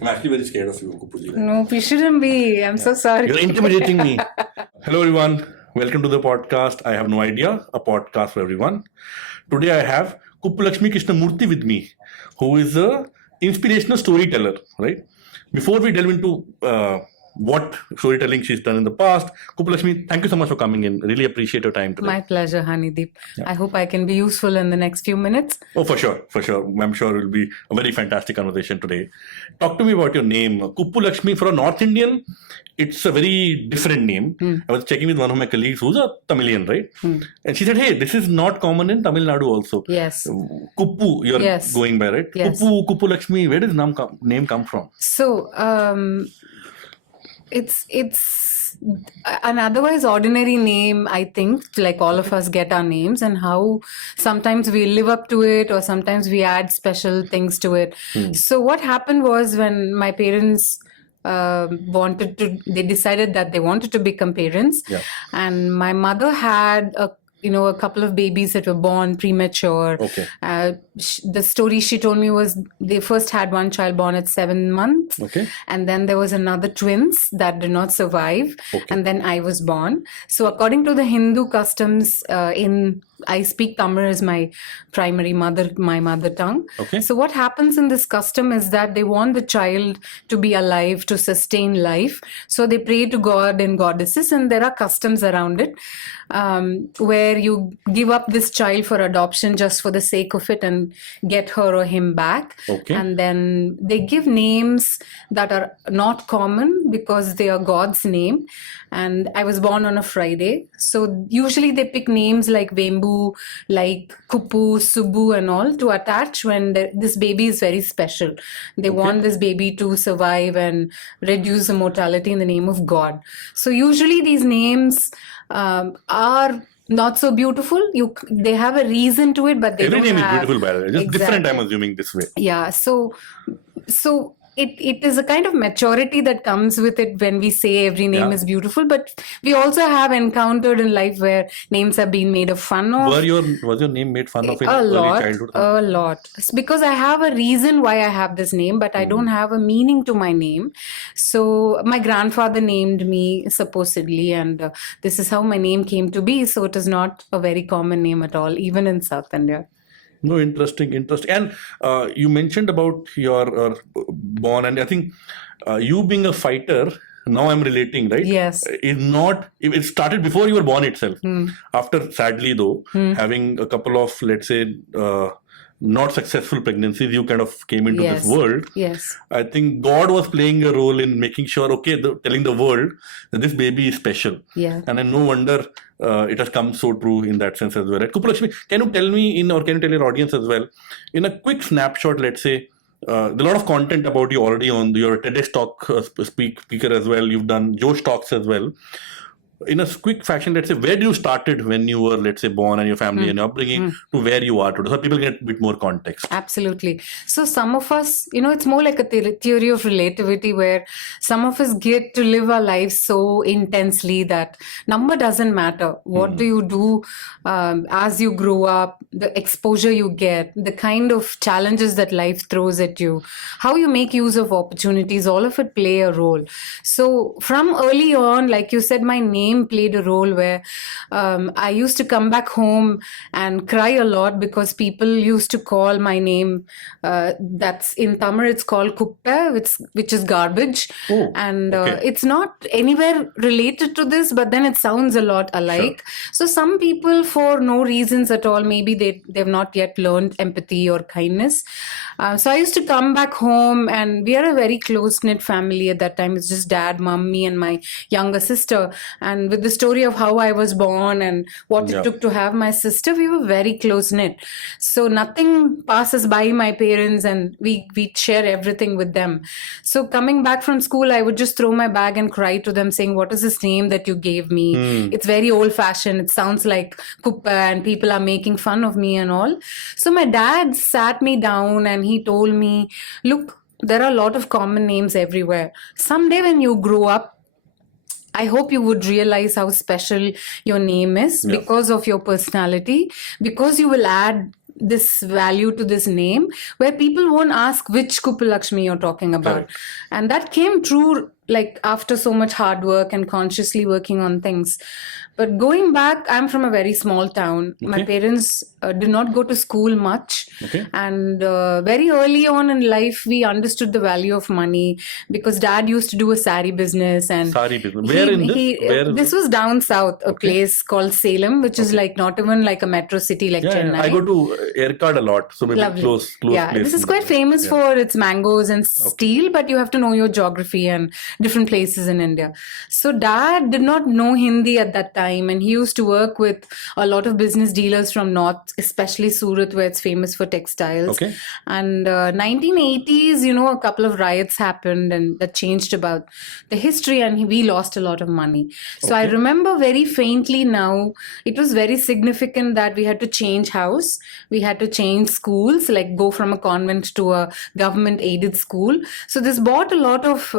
I'm actually very scared of you, Kuppuji. No, we shouldn't be. I'm so sorry. You're intimidating me. Hello, everyone. Welcome to the podcast. I have no idea, a podcast for everyone. Today I have Kuppulakshmi K with me, who is a inspirational storyteller, right? Before we delve into what storytelling she's done in the past, Kuppulakshmi, thank you so much for coming in. Really appreciate your time today. My pleasure, Hanideep. I hope I can be useful in the next few minutes. Oh, for sure. I'm sure it will be a very fantastic conversation today. Talk to me about your name. Kuppulakshmi, for a North Indian, it's a very different name. I was checking with one of my colleagues who's a Tamilian, right? And she said, hey, this is not common in Tamil Nadu also. Yes. Kuppu, you're going by, right? Yes. Kuppulakshmi, where does name come from? So, it's an otherwise ordinary name, I think, like all of us get our names, and how sometimes we live up to it or sometimes we add special things to it. So what happened was, when my parents they decided that they wanted to become parents, and my mother had a couple of babies that were born premature. Okay. The story she told me was they first had one child born at 7 months. Okay. And then there was another twins that did not survive. Okay. And then I was born. So according to the Hindu customs, I speak Tamil as my mother tongue. Okay. So what happens in this custom is that they want the child to be alive, to sustain life. So they pray to God and goddesses, and there are customs around it, where you give up this child for adoption just for the sake of it and get her or him back. Okay. And then they give names that are not common because they are God's name. And I was born on a Friday. So usually they pick names like Vembu, like Kuppu, Subbu and all to attach when this baby is very special. They want this baby to survive and reduce the mortality in the name of God. So usually these names are not so beautiful. They have a reason to it, but they Every don't name have... is beautiful, by the way. Just different, I'm assuming, this way. Yeah. So it is a kind of maturity that comes with it when we say every name is beautiful. But we also have encountered in life where names have been made of fun of. Was your name made fun of in early childhood? A lot. It's because I have a reason why I have this name, but I don't have a meaning to my name. So my grandfather named me supposedly, and this is how my name came to be. So it is not a very common name at all, even in South India. No, interesting. And you mentioned about your born, and I think you being a fighter, now I'm relating, right? Yes. It started before you were born itself. After, sadly though, having a couple of, let's say, not successful pregnancies, you kind of came into this world. Yes. I think God was playing a role in making sure, telling the world that this baby is special. Yeah. And no wonder it has come so true in that sense as well. Right? Kuppulakshmi, can you tell me can you tell your audience as well, in a quick snapshot, let's say, there's a lot of content about you already on your TEDx talk speaker as well. You've done Josh Talks as well. In a quick fashion, let's say, where do you started when you were, let's say, born, and your family and your upbringing to where you are today, so people get a bit more context? Absolutely. So some of us, it's more like a theory of relativity, where some of us get to live our lives so intensely that number doesn't matter. What do you do as you grow up, the exposure you get, the kind of challenges that life throws at you, how you make use of opportunities, all of it play a role. So from early on, like you said, my name played a role where I used to come back home and cry a lot because people used to call my name, that's in Tamil it's called Kuppe, which is garbage. And it's not anywhere related to this, but then it sounds a lot alike. Sure. So some people, for no reasons at all, maybe they've not yet learned empathy or kindness. So I used to come back home, and we are a very close-knit family at that time. It's just dad, mom, me, and my younger sister. And with the story of how I was born and what it took to have my sister, we were very close-knit. So nothing passes by my parents, and we share everything with them. So coming back from school, I would just throw my bag and cry to them, saying, what is this name that you gave me? It's very old-fashioned. It sounds like Kuppa, and people are making fun of me and all. So my dad sat me down and he told me, look, there are a lot of common names everywhere. Someday when you grow up, I hope you would realize how special your name is because of your personality, because you will add this value to this name where people won't ask which Kuppulakshmi you're talking about. Correct. And that came true like after so much hard work and consciously working on things. But going back, I'm from a very small town. My parents did not go to school much. And very early on in life, we understood the value of money because dad used to do a sari business. And Sari business. Where in this? Where is this was down south, a place called Salem, which is like not even like a metro city like Chennai. I go to Aircard a lot, so maybe close yeah, place. this is quite famous for its mangoes and steel, but you have to know your geography and different places in India. So dad did not know Hindi at that time, and he used to work with a lot of business dealers from north, especially Surat, where it's famous for textiles. And 1980s, a couple of riots happened, and that changed about the history, and we lost a lot of money. So I remember very faintly now, it was very significant that we had to change house, we had to change schools, like go from a convent to a government aided school. So this brought a lot of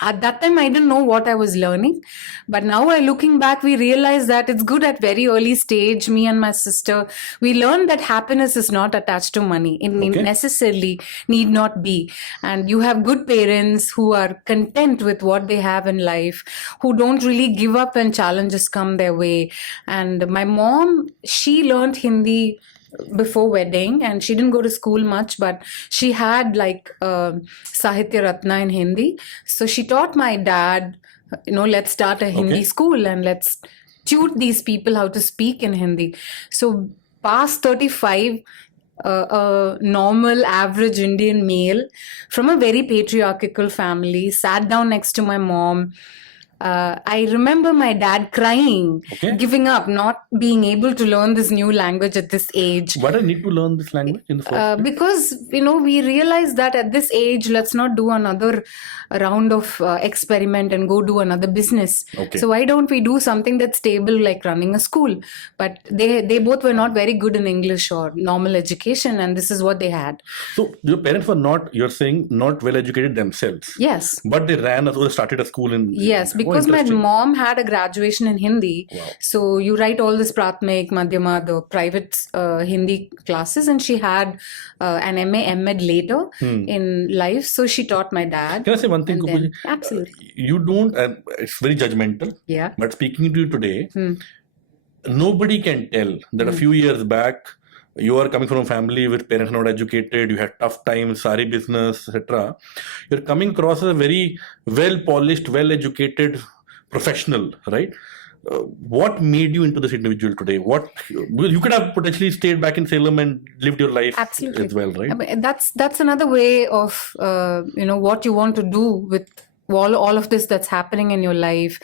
at that time, I didn't know what I was learning. But now, looking back, we realize that it's good at very early stage. Me and my sister, we learned that happiness is not attached to money. It necessarily need not be. And you have good parents who are content with what they have in life, who don't really give up when challenges come their way. And my mom, she learned Hindi before wedding, and she didn't go to school much, but she had like Sahitya Ratna in Hindi. So she taught my dad, let's start a Hindi school and let's tutor these people how to speak in Hindi. So past 35, a normal average Indian male from a very patriarchal family sat down next to my mom. I remember my dad crying, giving up, not being able to learn this new language at this age. Why do I need to learn this language in the first place? Because, we realized that at this age, let's not do another round of experiment and go do another business. So why don't we do something that's stable, like running a school? But they both were not very good in English or normal education, and this is what they had. So your parents were not, you're saying, not well educated themselves. Yes. But they started a school in... Yes, because my mom had a graduation in Hindi. So you write all this Pratmik, Madhyama, the private Hindi classes, and she had an MA, MEd later in life. So she taught my dad. Can I say one thing, Kuppulakshmi? Absolutely. You don't, it's very judgmental. Yeah. But speaking to you today, nobody can tell that a few years back, you are coming from a family with parents not educated, you had tough times, sari business, etc. You're coming across as a very well-polished, well-educated professional, right? What made you into this individual today? You could have potentially stayed back in Salem and lived your life as well, right? I mean, that's another way of what you want to do with all of this that's happening in your life.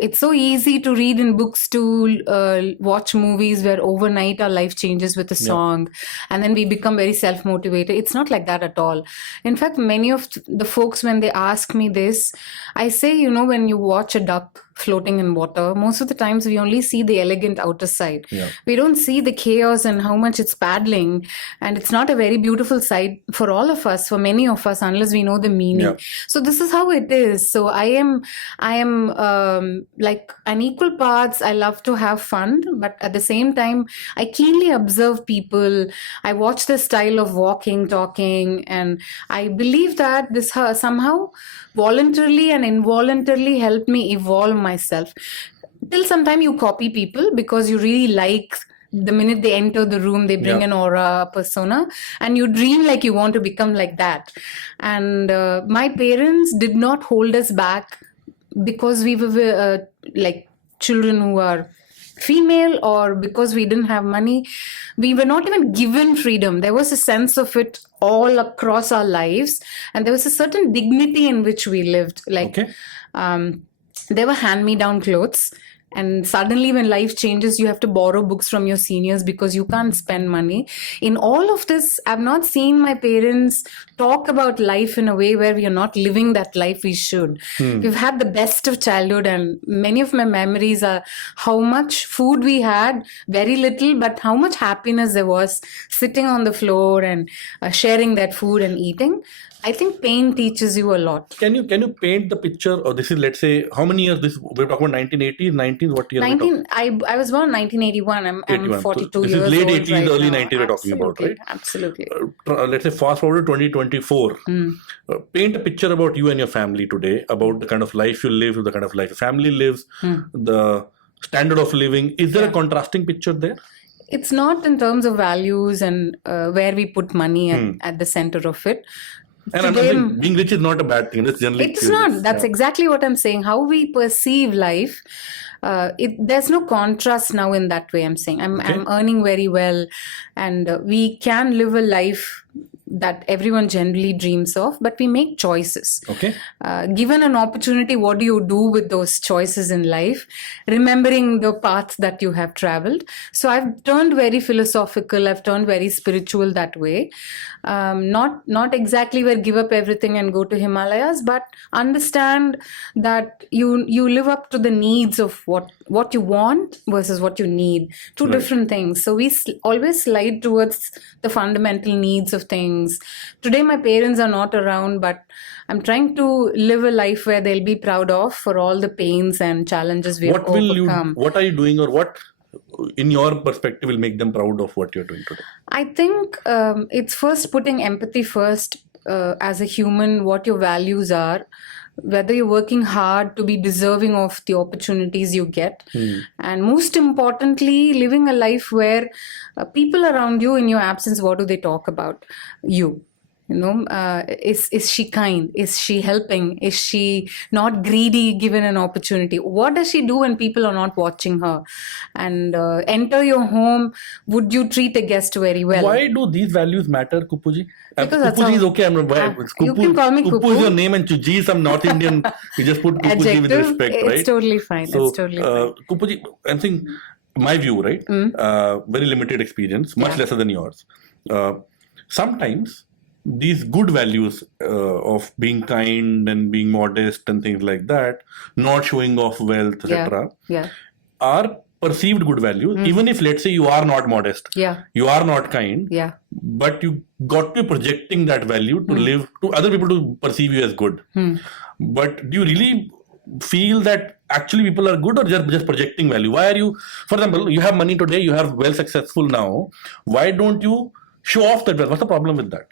It's so easy to read in books, to watch movies where overnight our life changes with a song, and then we become very self-motivated. It's not like that at all. In fact, many of the folks, when they ask me this, I say, when you watch a duck floating in water, most of the times we only see the elegant outer side. We don't see the chaos and how much it's paddling, and it's not a very beautiful sight for all of us, for many of us, unless we know the meaning. So this is how it is. So I am like an equal parts. I love to have fun, but at the same time, I keenly observe people. I watch their style of walking, talking, and I believe that this somehow voluntarily and involuntarily helped me evolve myself. Till sometime you copy people because you really like the minute they enter the room, they bring an aura, persona, and you dream like you want to become like that. And my parents did not hold us back because we were like children who are female, or because we didn't have money. We were not even given freedom. There was a sense of it all across our lives, and there was a certain dignity in which we lived. Like there were hand-me-down clothes, and suddenly when life changes, you have to borrow books from your seniors because you can't spend money. In all of this, I've not seen my parents talk about life in a way where we are not living that life we should. We've had the best of childhood, and many of my memories are how much food we had, very little, but how much happiness there was sitting on the floor and sharing that food and eating. I think pain teaches you a lot. Can you paint the picture? Or this is, let's say, how many years this? We're talking about 1980s, 1990s? What year? 19. I was born 1981. I'm 81. 42 So this years is late old 80s, right early now. 90s we're talking about, right? Absolutely. Let's say fast forward to 2024. Paint a picture about you and your family today, about the kind of life you live, the kind of life your family lives, the standard of living. Is there a contrasting picture there? It's not in terms of values and where we put money at the center of it. And I'm saying being rich is not a bad thing. It's generally It's not. That's exactly what I'm saying. How we perceive life, there's no contrast now in that way. I'm saying I'm earning very well, and we can live a life that everyone generally dreams of, but we make choices. Okay. Given an opportunity, what do you do with those choices in life? Remembering the path that you have traveled. So I've turned very philosophical. I've turned very spiritual that way. Not exactly where give up everything and go to Himalayas, but understand that you live up to the needs of what you want versus what you need. Two different things. So we always slide towards the fundamental needs of things. Today my parents are not around, but I'm trying to live a life where they'll be proud of for all the pains and challenges we've overcome. What are you doing, or what in your perspective will make them proud of what you're doing today? I think it's first putting empathy first as a human, what your values are, whether you're working hard to be deserving of the opportunities you get. And most importantly, living a life where people around you in your absence, what do they talk about you? Is she kind? Is she helping? Is she not greedy given an opportunity? What does she do when people are not watching her? And enter your home, would you treat a guest very well? Why do these values matter, Kuppuji? Because Kuppuji is okay. You can call me Kuppu. Kuppu is your name, and G is some North Indian. You just put Kuppuji with respect, right? It's totally fine. So, it's totally fine. Kuppuji, I'm saying my view, right? Very limited experience, much lesser than yours. Sometimes these good values of being kind and being modest and things like that, not showing off wealth, etc., are perceived good values. Even if, let's say, you are not modest, you are not kind, but you got to be projecting that value to live, to other people to perceive you as good. But do you really feel that actually people are good, or just projecting value? Why are you, for example, you have money today, you are well successful now, why don't you show off that wealth? What's the problem with that?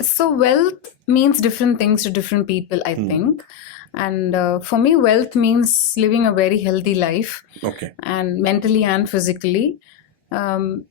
So wealth means different things to different people, I think. And for me, wealth means living a very healthy life, and mentally and physically. And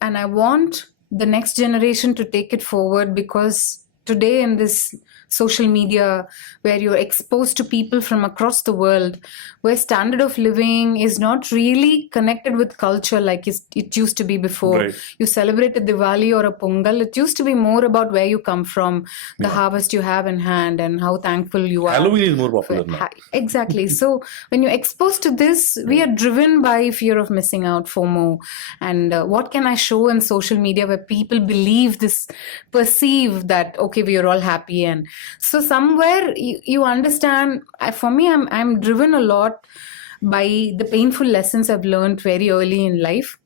I want the next generation to take it forward, because today in this social media where you're exposed to people from across the world, where standard of living is not really connected with culture like it used to be before. You celebrated Diwali or a Pongal, it used to be more about where you come from, the harvest you have in hand, and how thankful you are. Halloween is more popular now. Exactly. So when you're exposed to this, we are driven by fear of missing out, FOMO. And what can I show in social media where people believe this, perceive that, okay, we are all happy. And so somewhere you understand, for me, I'm driven a lot by the painful lessons I've learned very early in life,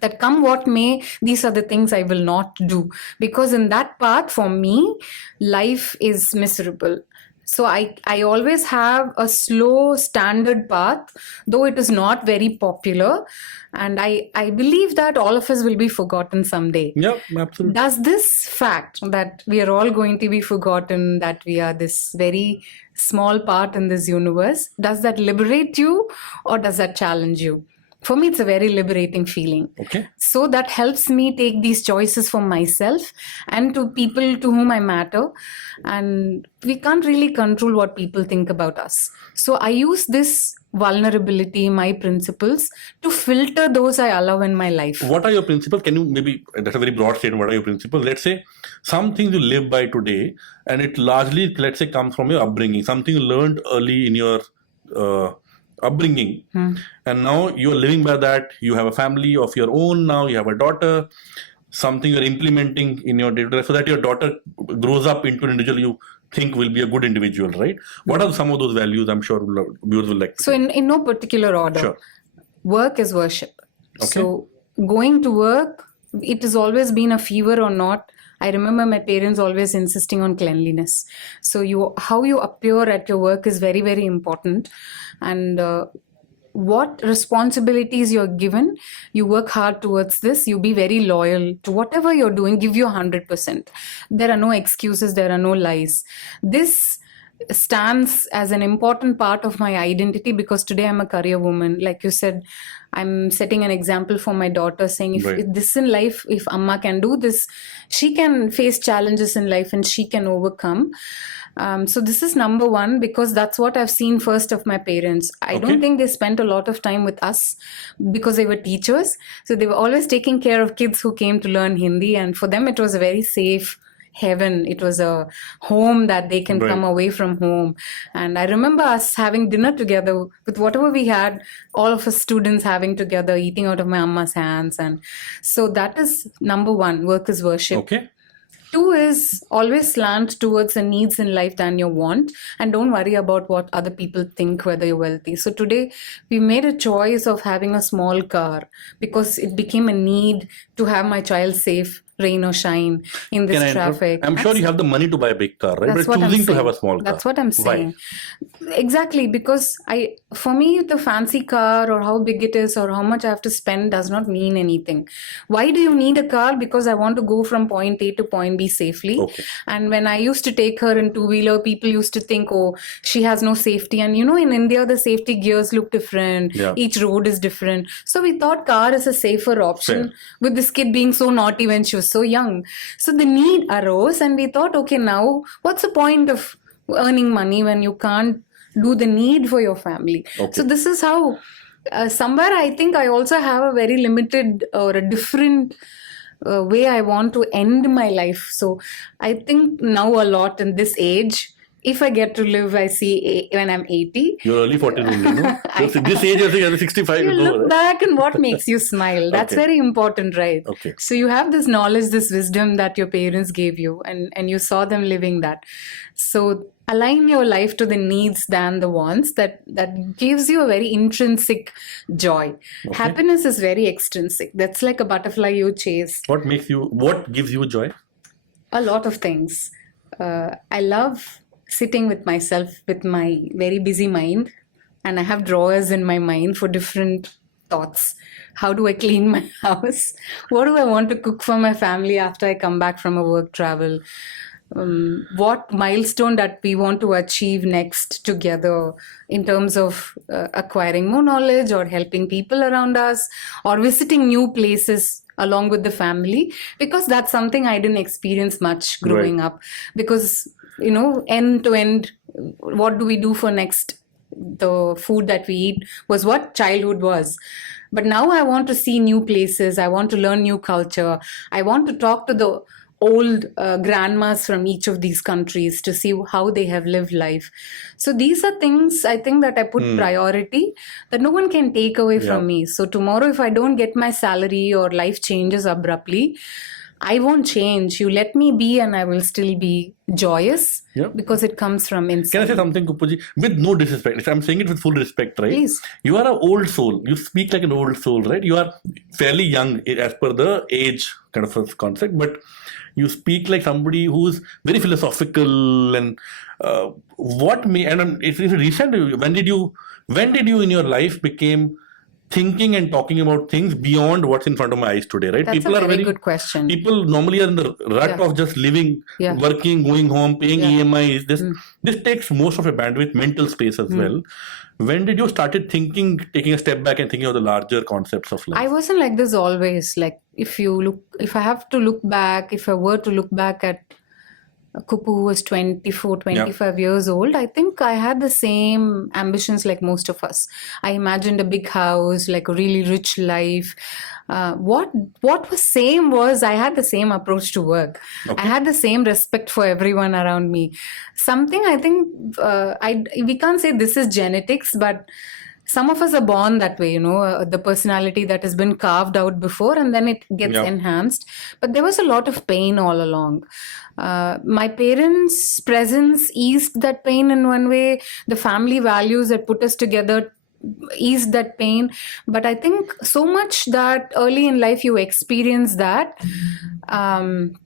that come what may, these are the things I will not do. Because in that path, for me, life is miserable. So I always have a slow standard path, though it is not very popular. And I believe that all of us will be forgotten someday. Yeah, absolutely. Does this fact that we are all going to be forgotten, that we are this very small part in this universe, does that liberate you or does that challenge you? For me, it's a very liberating feeling. So that helps me take these choices for myself and to people to whom I matter. And we can't really control what people think about us. So I use this vulnerability, my principles, to filter those I allow in my life. What are your principles? Can you maybe, that's a very broad statement, what are your principles? Let's say some things you live by today, and it largely, let's say, comes from your upbringing, something you learned early in your upbringing, and now you're living by that. You have a family of your own now, you have a daughter, something you're implementing in your day-to-day, so that your daughter grows up into an individual you think will be a good individual, right? What are some of those values? I'm sure viewers will like to So in no particular order. Work is worship. So going to work, it has always been a fever or not. I remember my parents always insisting on cleanliness. So how you appear at your work is very, very important. And what responsibilities you're given, you work hard towards this, you be very loyal to whatever you're doing, give you 100%. There are no excuses, there are no lies. This stands as an important part of my identity, because today I'm a career woman. Like you said, I'm setting an example for my daughter, saying if this in life, if Amma can do this, she can face challenges in life and she can overcome. So this is number one, because that's what I've seen first of my parents. I don't think they spent a lot of time with us because they were teachers. So they were always taking care of kids who came to learn Hindi, and for them it was a very safe heaven. It was a home that they can come away from home. And I remember us having dinner together with whatever we had, all of us students having together, eating out of my Amma's hands. And so that is number one, work is worship. Okay. Two is always slant towards the needs in life than your want, and don't worry about what other people think, whether you're wealthy. So today we made a choice of having a small car because it became a need to have my child safe, rain or shine, in this traffic. I'm sure you have the money to buy a big car, right? That's but what choosing to have a small car. That's what I'm saying. Why? Exactly, because for me, the fancy car or how big it is or how much I have to spend does not mean anything. Why do you need a car? Because I want to go from point A to point B safely. Okay. And when I used to take her in two-wheeler, people used to think, oh, she has no safety. And in India, the safety gears look different. Yeah. Each road is different. So we thought car is a safer option, with this kid being so naughty when she was so young. So the need arose, and we thought, okay, now what's the point of earning money when you can't do the need for your family? Okay. So this is how somewhere I think I also have a very limited or a different way I want to end my life. So I think now a lot in this age, if I get to live, I see when I'm 80. You're early 40s only, no? This age, you're 65. You look back and what makes you smile. That's very important, right? Okay. So you have this knowledge, this wisdom that your parents gave you, and you saw them living that. So align your life to the needs than the wants. That gives you a very intrinsic joy. Okay. Happiness is very extrinsic. That's like a butterfly you chase. What gives you joy? A lot of things. I love sitting with myself with my very busy mind, and I have drawers in my mind for different thoughts. How do I clean my house? What do I want to cook for my family after I come back from a work travel? What milestone that we want to achieve next together in terms of acquiring more knowledge or helping people around us or visiting new places along with the family, because that's something I didn't experience much growing up. Because end to end, what do we do for next? The food that we eat was what childhood was. But now I want to see new places. I want to learn new culture. I want to talk to the old grandmas from each of these countries to see how they have lived life. So these are things I think that I put priority, that no one can take away from me. So tomorrow, if I don't get my salary or life changes abruptly, I won't change. You let me be and I will still be joyous because it comes from inside. Can I say something, Kuppuji? With no disrespect. I'm saying it with full respect, right? Please. You are an old soul. You speak like an old soul, right? You are fairly young as per the age kind of a concept, but you speak like somebody who's very philosophical and it's recent. When did you in your life became thinking and talking about things beyond what's in front of my eyes today, right? That's a very good question. People normally are in the rut of just living, working, going home, paying EMIs. This takes most of your bandwidth, mental space as well. When did you started thinking, taking a step back and thinking of the larger concepts of life? I wasn't like this always. Like if I have to look back, if I were to look back at Kuppu, who was 24, 25 years old, I think I had the same ambitions like most of us. I imagined a big house, like a really rich life. What was same was I had the same approach to work. I had the same respect for everyone around me. Something I think we can't say this is genetics, but some of us are born that way, the personality that has been carved out before and then it gets enhanced. But there was a lot of pain all along. My parents' presence eased that pain in one way. The family values that put us together eased that pain. But I think so much that early in life you experience that. Some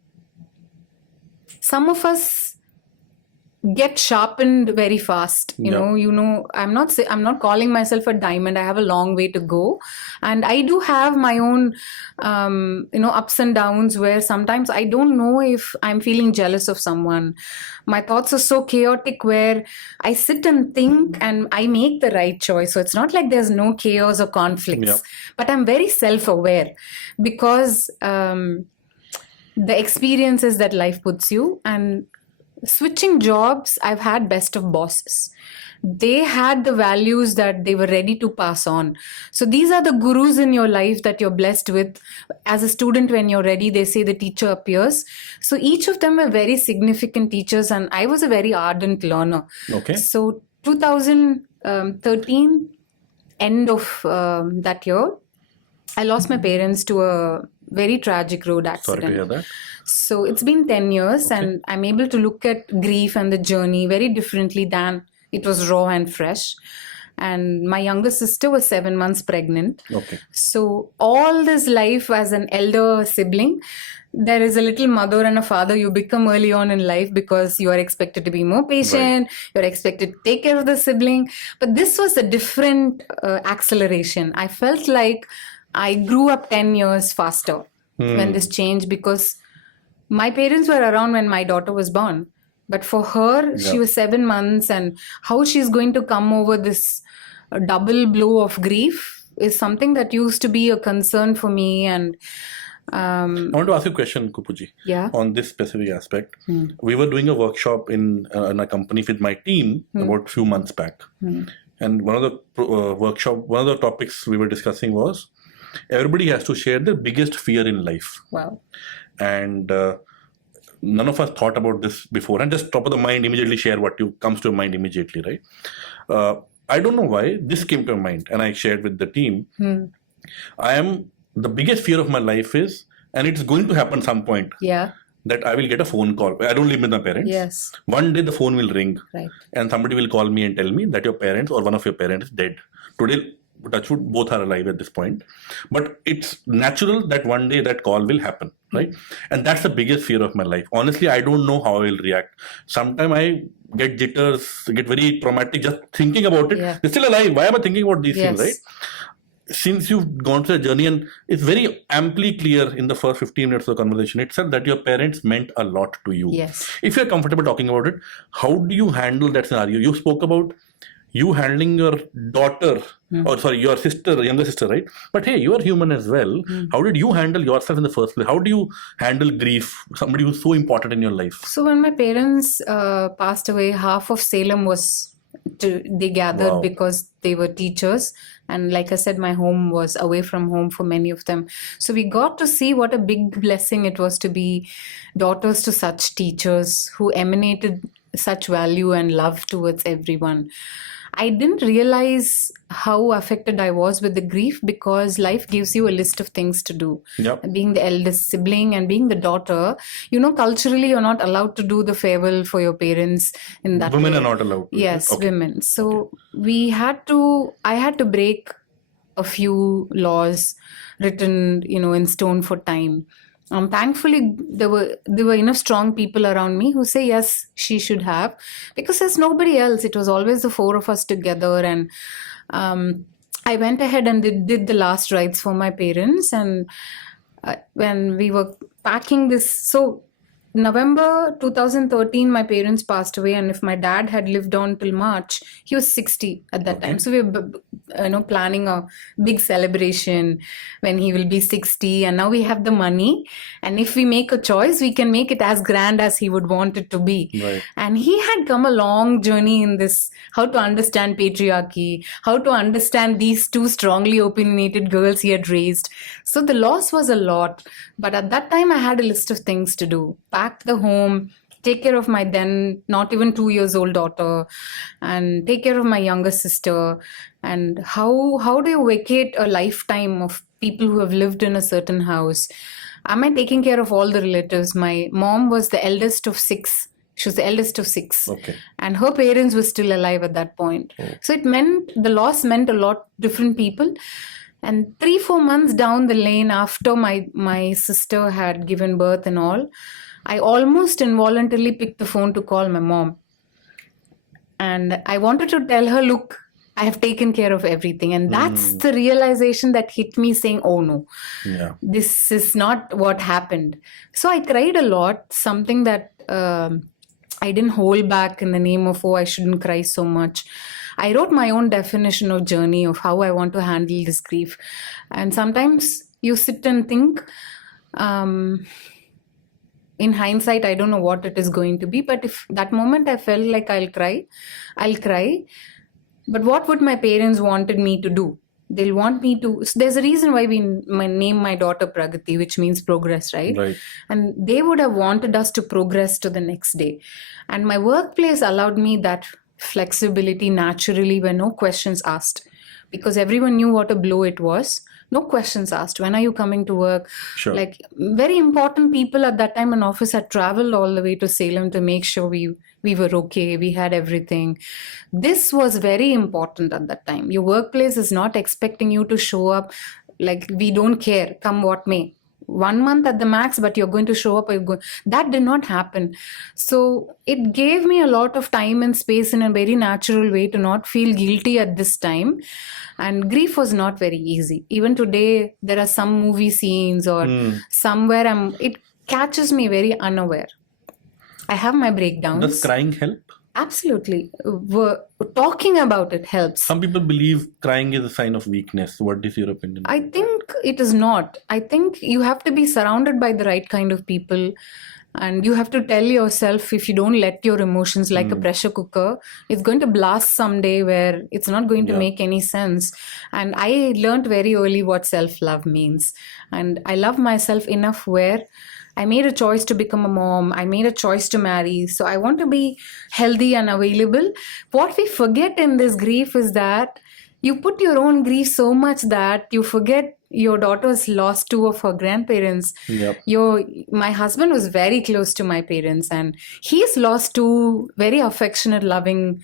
of us get sharpened very fast. I'm not calling myself a diamond. I have a long way to go, and I do have my own ups and downs where sometimes I don't know if I'm feeling jealous of someone. My thoughts are so chaotic where I sit and think and I make the right choice. So it's not like there's no chaos or conflicts, but I'm very self-aware because the experiences that life puts you. And switching jobs, I've had best of bosses. They had the values that they were ready to pass on. So these are the gurus in your life that you're blessed with. As a student, when you're ready, they say the teacher appears. So each of them were very significant teachers, and I was a very ardent learner. Okay. So 2013, end of that year, I lost my parents to a very tragic road accident. Sorry to hear that. So it's been 10 years, and I'm able to look at grief and the journey very differently than it was raw and fresh. And my younger sister was 7 months pregnant. Okay. So all this life as an elder sibling, there is a little mother and a father you become early on in life because you are expected to be more patient. Right. You're expected to take care of the sibling. But this was a different acceleration. I felt like I grew up 10 years faster when this changed, because my parents were around when my daughter was born. But for her, she was 7 months, and how she's going to come over this double blow of grief is something that used to be a concern for me. And I want to ask you a question, Kupuji. Yeah. On this specific aspect. We were doing a workshop in a company with my team about a few months back. And one of the one of the topics we were discussing was everybody has to share their biggest fear in life. Wow. And none of us thought about this before, and just top of the mind, immediately share what comes to your mind immediately, right? I don't know why this came to my mind, and I shared with the team. The biggest fear of my life is, and it's going to happen some point, that I will get a phone call. I don't live with my parents. Yes. One day the phone will ring, right, and somebody will call me and tell me that your parents or one of your parents is dead. Today, touch wood, both are alive at this point. But it's natural that one day that call will happen, right? And that's the biggest fear of my life. Honestly, I don't know how I will react. Sometimes I get jitters, get very traumatic just thinking about it. They're still alive. Why am I thinking about these things, right? Since you've gone through a journey, and it's very amply clear in the first 15 minutes of the conversation itself that your parents meant a lot to you. Yes. If you're comfortable talking about it, how do you handle that scenario? You spoke about you handling your daughter, or sorry, your sister, younger sister, right? But hey, you are human as well. How did you handle yourself in the first place? How do you handle grief? Somebody who's so important in your life. So when my parents passed away, half of Salem they gathered because they were teachers. And like I said, my home was away from home for many of them. So we got to see what a big blessing it was to be daughters to such teachers who emanated such value and love towards everyone. I didn't realize how affected I was with the grief because life gives you a list of things to do. Being the eldest sibling and being the daughter, culturally you're not allowed to do the farewell for your parents in that Women way. are not allowed to. Yes, women. So I had to break a few laws written, in stone for time. Thankfully, there were enough strong people around me who say, yes, she should have, because there's nobody else. It was always the four of us together. And I went ahead and did the last rites for my parents. And when we were packing this, so November 2013, my parents passed away, and if my dad had lived on till March, he was 60 at that time. So we were, planning a big celebration when he will be 60, and now we have the money. And if we make a choice, we can make it as grand as he would want it to be. Right. And he had come a long journey in this, how to understand patriarchy, how to understand these two strongly opinionated girls he had raised. So the loss was a lot. But at that time, I had a list of things to do. Pack the home, take care of my then not even 2 years old daughter, and take care of my younger sister. And how do you vacate a lifetime of people who have lived in a certain house? Am I taking care of all the relatives? My mom was the eldest of 6. She was the eldest of 6. Okay. And her parents were still alive at that point. So the loss meant a lot different people. And 3-4 months down the lane after my sister had given birth and all, I almost involuntarily picked the phone to call my mom. And I wanted to tell her, look, I have taken care of everything. And that's the realization that hit me, saying, oh no, this is not what happened. So I cried a lot, something that I didn't hold back in the name of, oh, I shouldn't cry so much. I wrote my own definition of journey of how I want to handle this grief. And sometimes you sit and think, in hindsight, I don't know what it is going to be, but if that moment I felt like I'll cry. But what would my parents wanted me to do? They'll want me to. So there's a reason why we name my daughter Pragati, which means progress, right? And they would have wanted us to progress to the next day. And my workplace allowed me that flexibility naturally, where no questions asked, because everyone knew what a blow it was. No questions asked. When are you coming to work? Like, very important people at that time in office had traveled all the way to Salem to make sure we were okay. We had everything. This was very important at that time. Your workplace is not expecting you to show up like, we don't care, come what may. 1 month at the max, but you're going to show up. That did not happen. So it gave me a lot of time and space in a very natural way to not feel guilty at this time. And grief was not very easy. Even today, there are some movie scenes or somewhere it catches me very unaware. I have my breakdowns. Does crying help? Absolutely. Talking about it helps. Some people believe crying is a sign of weakness. What is your opinion? I think it is not. I think you have to be surrounded by the right kind of people. And you have to tell yourself, if you don't let your emotions, like a pressure cooker, it's going to blast someday where it's not going to make any sense. And I learned very early what self-love means. And I love myself enough where I made a choice to become a mom. I made a choice to marry. So I want to be healthy and available. What we forget in this grief is that you put your own grief so much that you forget your daughter's lost 2 of her grandparents. My husband was very close to my parents, and he's lost 2 very affectionate, loving,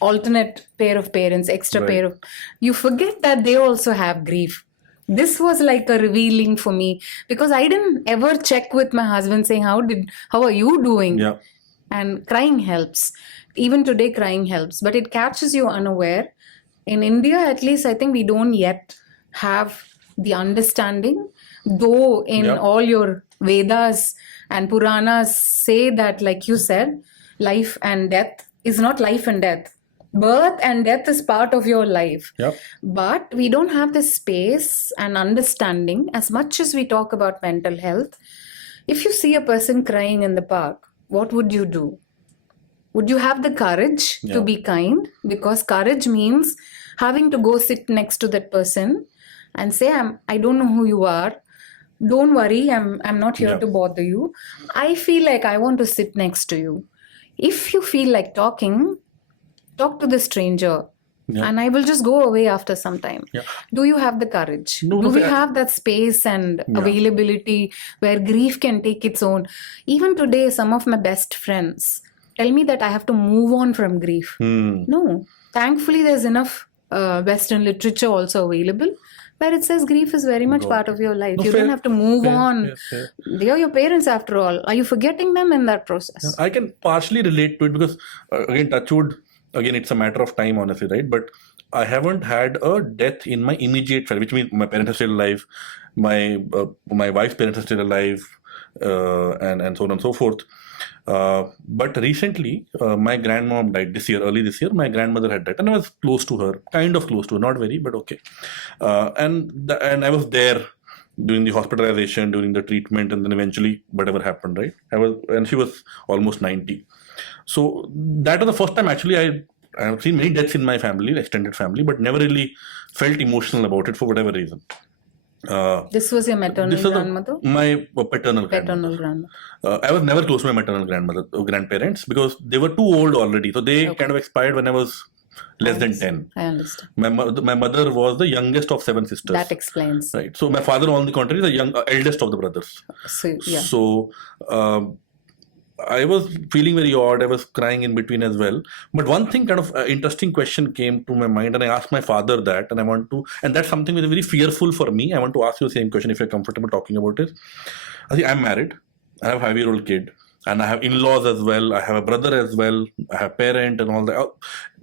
alternate pair of parents, extra pair of. You forget that they also have grief. This was like a revealing for me, because I didn't ever check with my husband saying, how are you doing? And crying helps. Even today, crying helps, but it catches you unaware. In India, at least, I think we don't yet have the understanding, though in all your Vedas and Puranas say that, like you said, life and death is not life and death. Birth and death is part of your life. But we don't have the space and understanding. As much as we talk about mental health, if you see a person crying in the park, what would you do? Would you have the courage to be kind? Because courage means having to go sit next to that person and say, I don't know who you are. Don't worry, I'm not here to bother you. I feel like I want to sit next to you. If you feel like talking, talk to the stranger. And I will just go away after some time. Do you have the courage? Do we have that space and availability where grief can take its own? Even today, some of my best friends tell me that I have to move on from grief. No. Thankfully, there's enough Western literature also available where it says grief is very much part of your life. You don't have to move on. They are your parents after all. Are you forgetting them in that process? I can partially relate to it because, again, touchwood, again, it's a matter of time, honestly, right? But I haven't had a death in my immediate family, which means my parents are still alive, my wife's parents are still alive, and so on and so forth. But recently, my grandmom died early this year. My grandmother had died, and I was close to her, kind of close to her, not very, but okay. And I was there during the hospitalization, during the treatment, and then eventually whatever happened, right? And she was almost 90. So that was the first time actually I have seen many deaths in my family, extended family, but never really felt emotional about it for whatever reason. This was your maternal grandmother? My paternal grandmother. I was never close to my maternal grandparents because they were too old already. So they kind of expired when I was less than 10. I understand. My mother was the youngest of 7 sisters. That explains. Right. So my father, on the contrary, is the eldest of the brothers. So I was feeling very odd. I was crying in between as well. But one thing, kind of interesting question came to my mind, and I asked my father that, and that's something that is very fearful for me. I want to ask you the same question if you're comfortable talking about it. I think I'm married. I have a 5-year-old kid. and I have in-laws as well. I have a brother as well. I have parent and all that.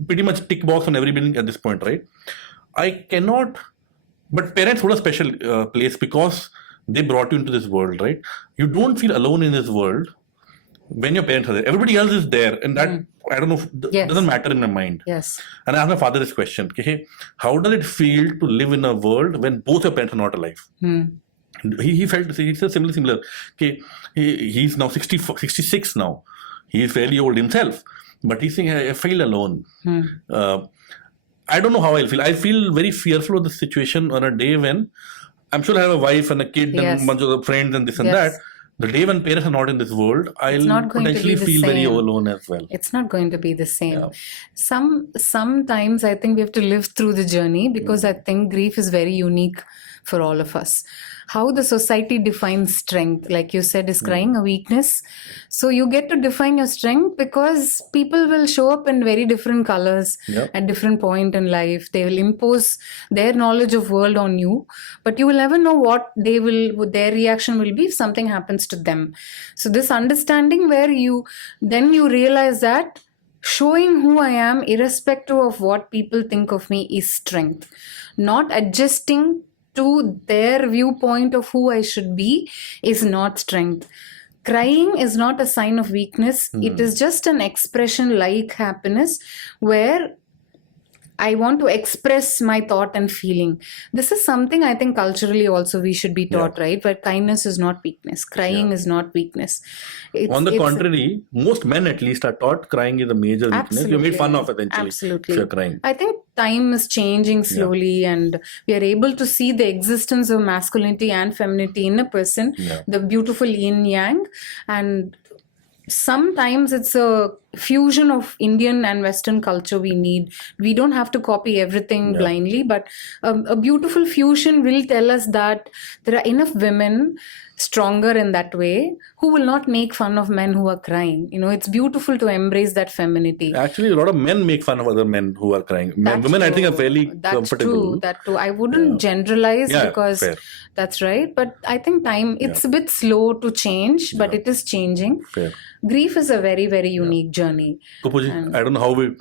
Pretty much tick box on every building at this point, right? I cannot. But parents hold a special place because they brought you into this world, right? You don't feel alone in this world when your parents are there. Everybody else is there, and that I don't know. Doesn't matter in my mind. Yes. And I asked my father this question: okay, hey, how does it feel to live in a world when both your parents are not alive? He felt he said similar. Okay, he's now 66 now. He is fairly old himself, but he's saying I feel alone. I don't know how I'll feel. I feel very fearful of the situation on a day when I'm sure I have a wife and a kid and a bunch of friends and this and that. The day when parents are not in this world, I'll potentially feel very alone as well. It's not going to be the same. Sometimes I think we have to live through the journey because I think grief is very unique for all of us. How the society defines strength, like you said, is crying a weakness. So you get to define your strength because people will show up in very different colors at different point in life. They will impose their knowledge of world on you, but you will never know what their reaction will be if something happens to them. So this understanding where you realize that showing who I am, irrespective of what people think of me, is strength. Not adjusting to their viewpoint of who I should be is not strength. Crying is not a sign of weakness. It is just an expression like happiness where I want to express my thought and feeling. This is something I think culturally also we should be taught, right? But kindness is not weakness. Crying is not weakness. On the contrary, most men at least are taught crying is a major weakness. You're made fun of eventually if you're crying. I think time is changing slowly and we are able to see the existence of masculinity and femininity in a person, the beautiful yin-yang, and sometimes it's a fusion of Indian and Western culture we need. We don't have to copy everything blindly, but a beautiful fusion will tell us that there are enough women stronger in that way who will not make fun of men who are crying. You know, it's beautiful to embrace that femininity. Actually, a lot of men make fun of other men who are crying. Women, I think, are fairly comfortable. That too. I wouldn't generalize because that's right. But I think time, it's a bit slow to change, but it is changing. Fair. Grief is a very, very unique journey. Kuppulji, I don't know how we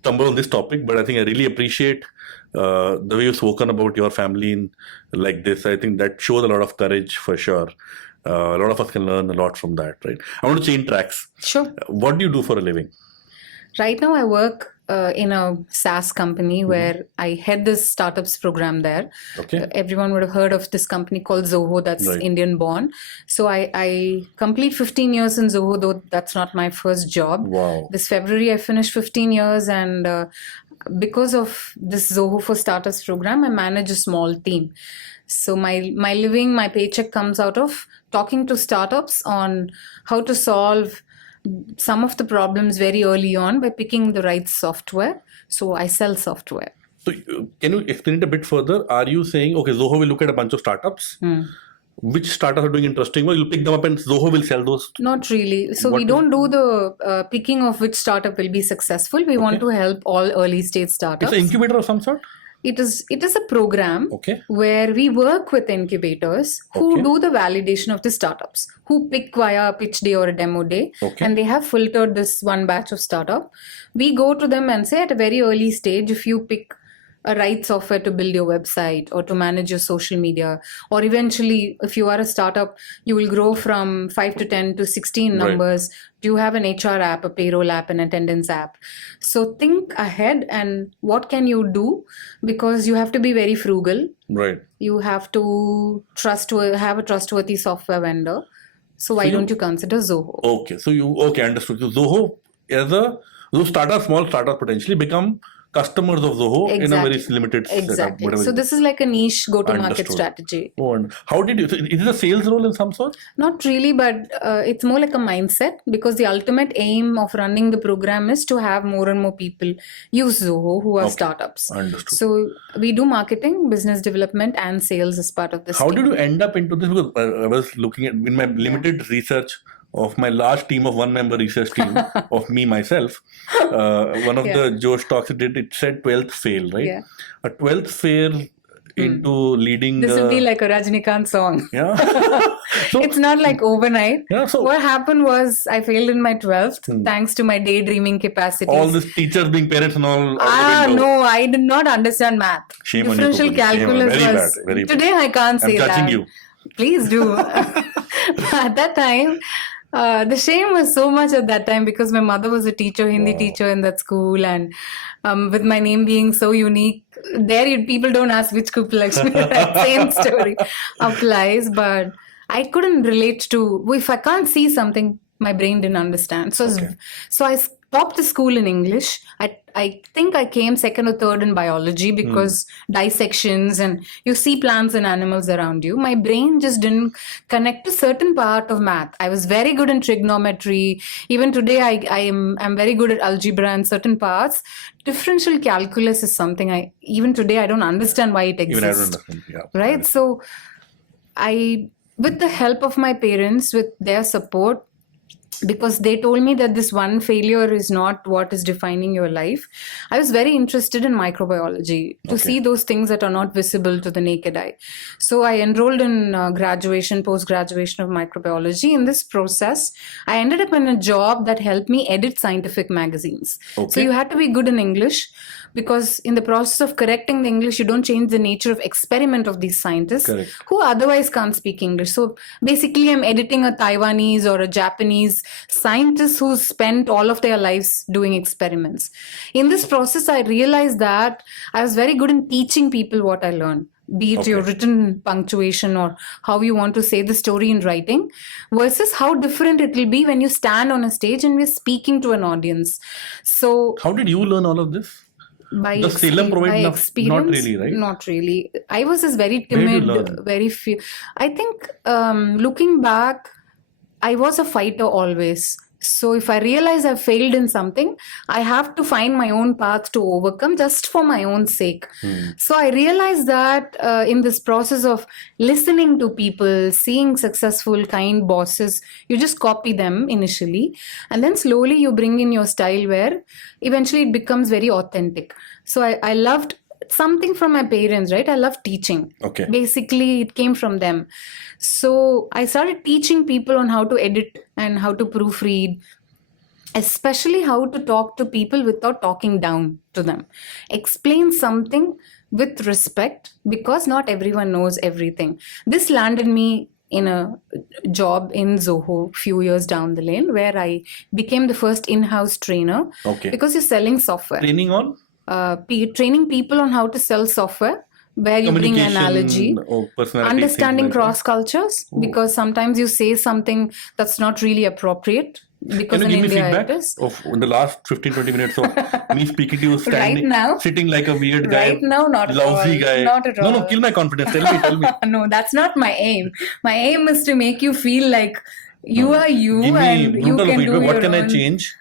stumble on this topic, but I think I really appreciate the way you've spoken about your family like this. I think that shows a lot of courage for sure. A lot of us can learn a lot from that, right? I want to change tracks. Sure. What do you do for a living? Right now I work in a SaaS company where I head this startups program there. Okay. Everyone would have heard of this company called Zoho, that's Indian born. So I complete 15 years in Zoho, though that's not my first job. Wow. This February I finished 15 years and because of this Zoho for Startups program, I manage a small team. So my living, my paycheck comes out of talking to startups on how to solve some of the problems very early on by picking the right software. So I sell software. So can you explain it a bit further? Are you saying, okay, Zoho will look at a bunch of startups? Which startups are doing interesting work? You'll pick them up and Zoho will sell those? Not really. So we don't do the picking of which startup will be successful. We want to help all early stage startups. It's an incubator of some sort? It is a program where we work with incubators who do the validation of the startups, who pick via a pitch day or a demo day, and they have filtered this one batch of startup. We go to them and say at a very early stage, if you pick a right software to build your website or to manage your social media, or eventually if you are a startup, you will grow from 5 to 10 to 16 numbers. Do you have an HR app, a payroll app, an attendance app? So think ahead and what can you do? Because you have to be very frugal. Right. You have to have a trustworthy software vendor. So why don't you consider Zoho? Okay. So understood. So Zoho those small startups potentially become customers of Zoho in a very limited setup. So this is like a niche go-to-market strategy. Oh, and how did you? Is it a sales role in some sort? Not really, but it's more like a mindset because the ultimate aim of running the program is to have more and more people use Zoho who are startups. Understood. So we do marketing, business development, and sales as part of this. How did you end up into this? Because I was looking at in my limited research of my large team of one-member research team of me myself, one of the Josh talks it said 12th fail, right? Yeah. A 12th fail into leading. This would be like a Rajinikanth song. Yeah. So, It's not like overnight. yeah, so What happened was I failed in my 12th thanks to my daydreaming capacities. all these teachers being parents and all out the window. No, I did not understand math. Shame on you, Differential Kuppulakshmi. Shame on you. calculus Very was... bad, very bad. Today I can't I'm say judging that. you. Please do. At that time, the shame was so much at that time because my mother was a teacher, Hindi teacher in that school, and with my name being so unique, people don't ask which Kuppulakshmi. Same story applies, but I couldn't relate to, if I can't see something, my brain didn't understand. So, so I stopped the school in English. I think I came second or third in biology because dissections and you see plants and animals around you. My brain just didn't connect to certain part of math. I was very good in trigonometry. Even today, I'm very good at algebra and certain parts. Differential calculus is something even today I don't understand why it exists. Even I don't understand. Yeah. Right? So with the help of my parents, with their support, because they told me that this one failure is not what is defining your life, I was very interested in microbiology to see those things that are not visible to the naked eye. So I enrolled in post-graduation of microbiology. In this process, I ended up in a job that helped me edit scientific magazines. So you had to be good in English, because in the process of correcting the English, you don't change the nature of experiment of these scientists who otherwise can't speak English. So basically, I'm editing a Taiwanese or a Japanese scientist who spent all of their lives doing experiments. In this process, I realized that I was very good in teaching people what I learned, be it your written punctuation or how you want to say the story in writing, versus how different it will be when you stand on a stage and we're speaking to an audience. So how did you learn all of this? The Salem provided enough? Not really, right? Not really. I was just very timid, very few. I think looking back, I was a fighter always. So if I realize I've failed in something, I have to find my own path to overcome just for my own sake. So I realized that in this process of listening to people, seeing successful, kind bosses, you just copy them initially. And then slowly you bring in your style where eventually it becomes very authentic. So I loved something from my parents, right? I love teaching. Basically, it came from them. So I started teaching people on how to edit and how to proofread, especially how to talk to people without talking down to them. Explain something with respect, because not everyone knows everything. This landed me in a job in Zoho few years down the lane, where I became the first in-house trainer because you're selling software. Training on? Training people on how to sell software, where you bring analogy, understanding cross cultures, because sometimes you say something that's not really appropriate. Because can you in give me India feedback of the last 15-20 minutes of me speaking to you, right now, sitting like a weird guy, right now, not lousy at all. guy? Not at all. No, kill my confidence. Tell me. No, that's not my aim. My aim is to make you feel like you are you, and you can do what your can own. I change?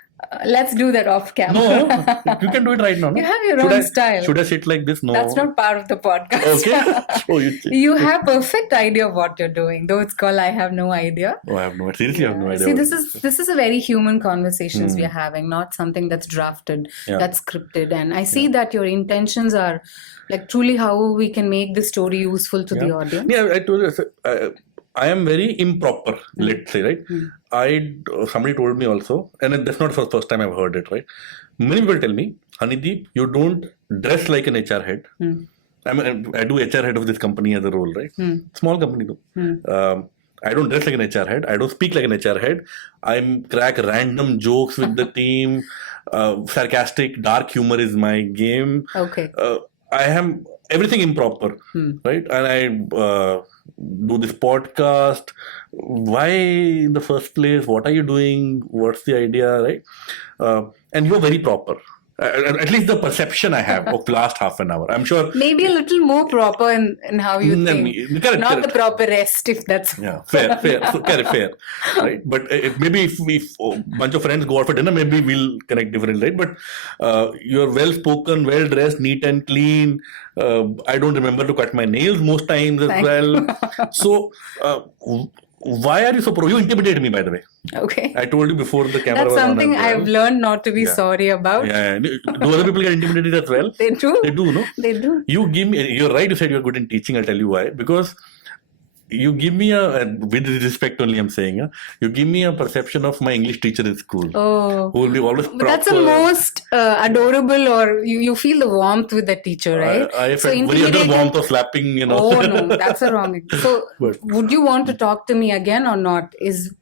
Let's do that off camera. No, you can do it right now. No? You have your own style. Should I sit like this? No. That's not part of the podcast. Okay. Oh, you have perfect idea of what you're doing, though it's called I have no idea. Oh, I have no idea. Seriously, I have no idea. See, this is a very human conversations we are having, not something that's drafted, that's scripted. And I see that your intentions are like truly how we can make the story useful to the audience. Yeah, I told you. I am very improper, let's say, right? Somebody told me also, and that's not the first time I've heard it, right? Many people tell me, Hanideep, you don't dress like an HR head. I mean, I do HR head of this company as a role, right? Small company though. I don't dress like an HR head. I don't speak like an HR head. I crack random jokes with the team. Sarcastic, dark humor is my game. I am everything improper, right? And I do this podcast. Why in the first place? What are you doing? What's the idea, right? And you're very proper. At least the perception I have of the last half an hour. I'm sure maybe a little more proper in how you think. Not the proper rest, if that's fair. So, fair, right? But maybe if a bunch of friends go out for dinner, maybe we'll connect differently, right? But you're well spoken, well dressed, neat and clean. I don't remember to cut my nails most times as well. So why are you so pro? You intimidated me, by the way. I told you before the camera. That's was something on as well. I've learned not to be sorry about. Do other people get intimidated as well? They do. They do, no? They do. You're right, you said you're good in teaching. I'll tell you why. Because you give me with respect only I'm saying, you give me a perception of my English teacher in school. Oh, Who will be always but that's the most adorable, or you feel the warmth with the teacher, right? I felt very other warmth of slapping, Oh no, that's a wrong. So, But- would you want to talk to me again or not?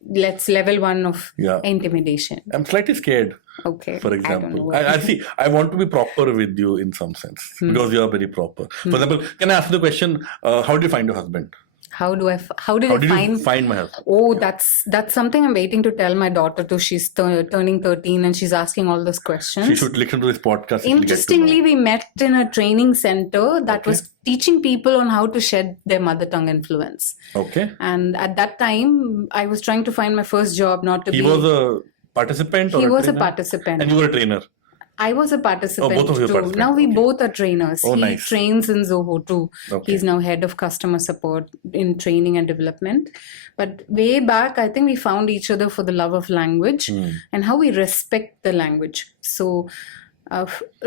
Let's level 1 of Yeah. intimidation. I'm slightly scared. Okay. For I don't example, know. I see. I want to be proper with you in some sense because you are very proper. For example, can I ask you the question? How did you find your husband? How did I you find my husband? Oh, that's something I'm waiting to tell my daughter too. She's turning 13 and she's asking all those questions. She should listen to this podcast. Interestingly, we met in a training center that was teaching people on how to shed their mother tongue influence. Okay. And at that time, I was trying to find my first job, not to be... He was a participant or He was a trainer? participant. And you were a trainer? I was a participant both of you too. participants. Now we Okay. both are trainers. Oh, he nice. trains in Zoho too. Okay. He's now head of customer support in training and development. But way back, I think we found each other for the love of language and how we respect the language. So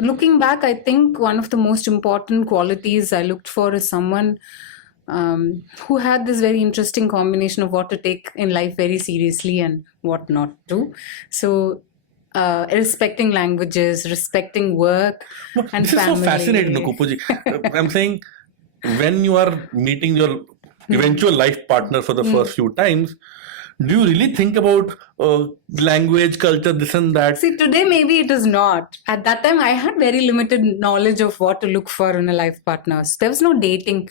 looking back, I think one of the most important qualities I looked for is someone who had this very interesting combination of what to take in life very seriously and what not to. So respecting languages, respecting work and this family. is so fascinating, no, Kuppuji. I'm saying when you are meeting your eventual life partner for the first few times, do you really think about language, culture, this and that? See, today maybe it is not. At that time, I had very limited knowledge of what to look for in a life partner. So there was no dating.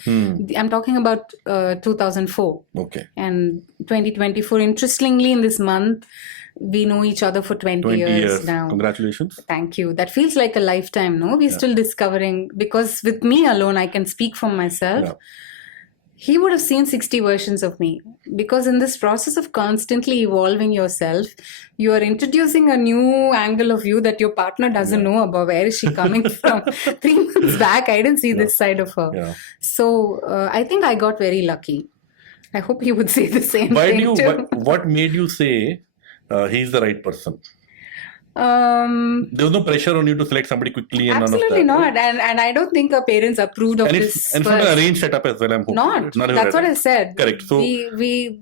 I'm talking about 2004. Okay. And 2024, interestingly, in this month, we know each other for 20 years now. Congratulations. Thank you. That feels like a lifetime, no? We're still discovering, because with me alone, I can speak for myself. Yeah. He would have seen 60 versions of me, because in this process of constantly evolving yourself, you are introducing a new angle of you that your partner doesn't know about. Where is she coming from? 3 months back, I didn't see this side of her. Yeah. So I think I got very lucky. I hope he would say the same thing too. What made you say he's the right person? There was no pressure on you to select somebody quickly and Absolutely none of that. not. Right? And I don't think our parents approved of And this. it's not an arranged setup as well, I'm hoping. Not. That's what I said. Correct. So we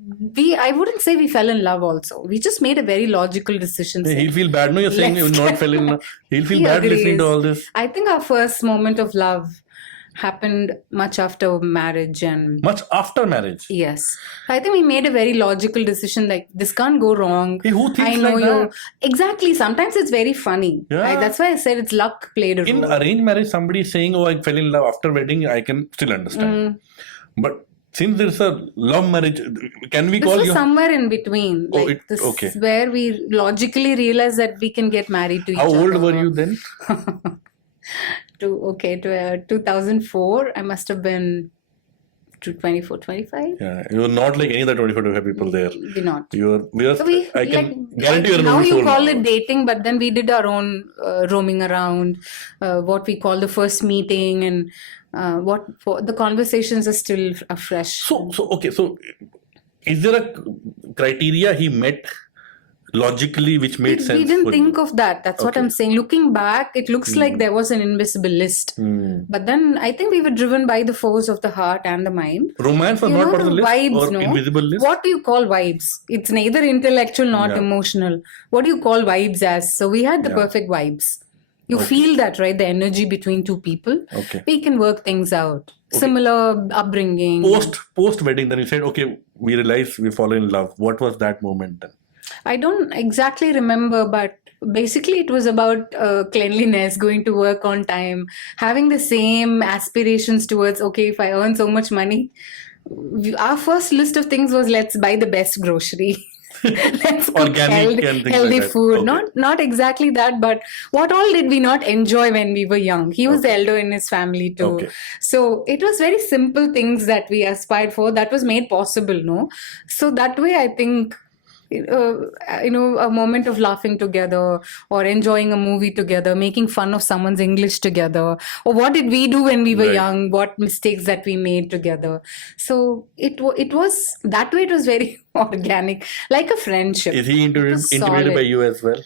I wouldn't say we fell in love also. We just made a very logical decision. he'll feel bad. No, you're saying you'll not fell in love. He'll feel He bad listening agrees. to all this. I think our first moment of love happened much after marriage, and Much after marriage. yes, I think we made a very logical decision, like this can't go wrong. Hey, who thinks I know like you that? exactly. Sometimes it's very funny. Yeah. That's why I said it's luck played a In role. arranged marriage, somebody saying, "Oh, I fell in love after wedding," I can still understand. But since there's a love marriage, can we This call was you? somewhere in between. Oh, Like this okay. is where we logically realized that we can get married to each How other. old were you then? To 2004, I must have been to 24, 25. Yeah, you were not like any other 25 people there. We're not. We were. So we, I can like, guarantee you're now an you soul call now. it dating, but then we did our own roaming around, what we call the first meeting, and the conversations are still fresh. So okay. So, is there a criteria he met logically which made sense? We didn't for think you? of that. That's what Okay. I'm saying. Looking back, it looks like there was an invisible list. But then I think we were driven by the force of the heart and the mind. Romance was You not know part of the the list vibes, or no? invisible list. What do you call vibes? It's neither intellectual nor Yeah. emotional. What do you call vibes as? So we had the perfect vibes. You feel that, right? The energy between two people. Okay. We can work things out. Similar upbringing. Post wedding, then you said, okay, we realized we fall in love. What was that moment then? I don't exactly remember, but basically it was about cleanliness, going to work on time, having the same aspirations towards, okay, if I earn so much money, our first list of things was let's buy the best grocery. Let's cook Organic and things healthy like that. food. Okay. Not exactly that, but what all did we not enjoy when we were young? He was the elder in his family too. Okay. So it was very simple things that we aspired for that was made possible, no? So that way I think a moment of laughing together or enjoying a movie together, making fun of someone's English together, or what did we do when we were Right. young, what mistakes that we made together. So it was that way. It was very organic, like a friendship. Is he It was intimidated by solid. you as well?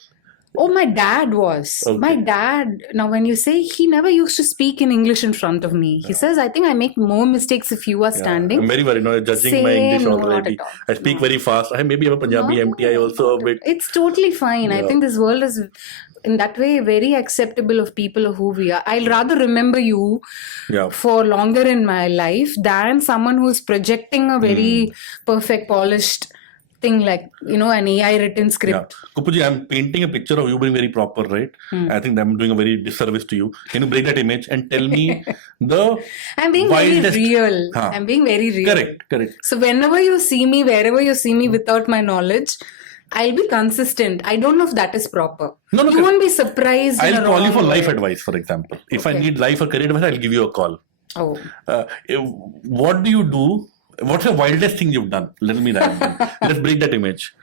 Oh, my dad was. Okay. My dad, now when you say, he never used to speak in English in front of me. He says, I think I make more mistakes if you are standing. I'm very worried now, judging my English Same, no, not already. at all. I speak No. very fast. I maybe have a Punjabi No, MTI also a bit. It's totally fine. I Yeah. think this world is, in that way, very acceptable of people of who we are. I'll rather remember you Yeah. for longer in my life than someone who's projecting a very perfect, polished thing like, an AI written Yeah. script. Kupuji, I'm painting a picture of you being very proper, right? I think I'm doing a very disservice to you. Can you break that image and tell me the I'm being wildest... very real. Huh. I'm being very real. Correct. So whenever you see me, wherever you see me without my knowledge, I'll be consistent. I don't know if that is proper. No, you won't be surprised. I'll call you for wrong life way. advice, for example. If I Okay. need life or career advice, I'll give you a call. Oh. What do you do? What's the wildest thing you've done? Let me that. Let's break that image.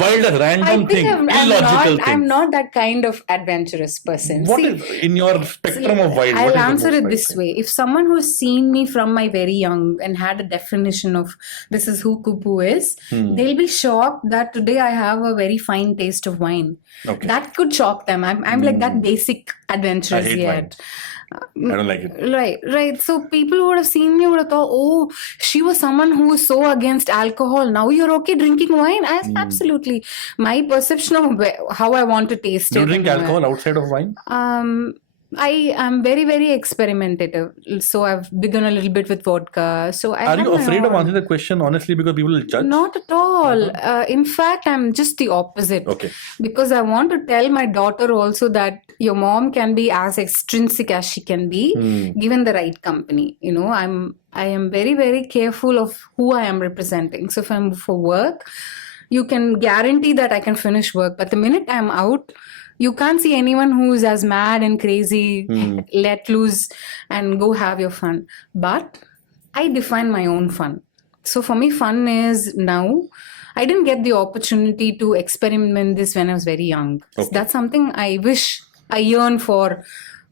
Wildest, random thing, illogical thing. I'm not that kind of adventurous person. What See, is in your spectrum of wild? what I'll is the answer most it wild this thing? way. If someone who's seen me from my very young and had a definition of this is who Kupu is, they'll be shocked that today I have a very fine taste of wine. Okay. That could shock them. I'm like that basic adventurous I hate yet. I don't like it. Right. So people who would have seen me would have thought, oh, she was someone who was so against alcohol. Now you're okay drinking wine? Absolutely. My perception of how I want to taste Do it. you drink alcohol outside of wine? I am very, very experimentative. So I've begun a little bit with vodka. So I Are have you my afraid of own. answering the question honestly because people will judge? Not at all. In fact, I'm just the opposite. Okay. Because I want to tell my daughter also that your mom can be as extrinsic as she can be, given the right company. I am very, very careful of who I am representing. So if I'm for work, you can guarantee that I can finish work. But the minute I'm out, you can't see anyone who's as mad and crazy, let loose and go have your fun. But I define my own fun. So for me, fun is now. I didn't get the opportunity to experiment this when I was very young. Okay. So that's something I wish, I yearn for.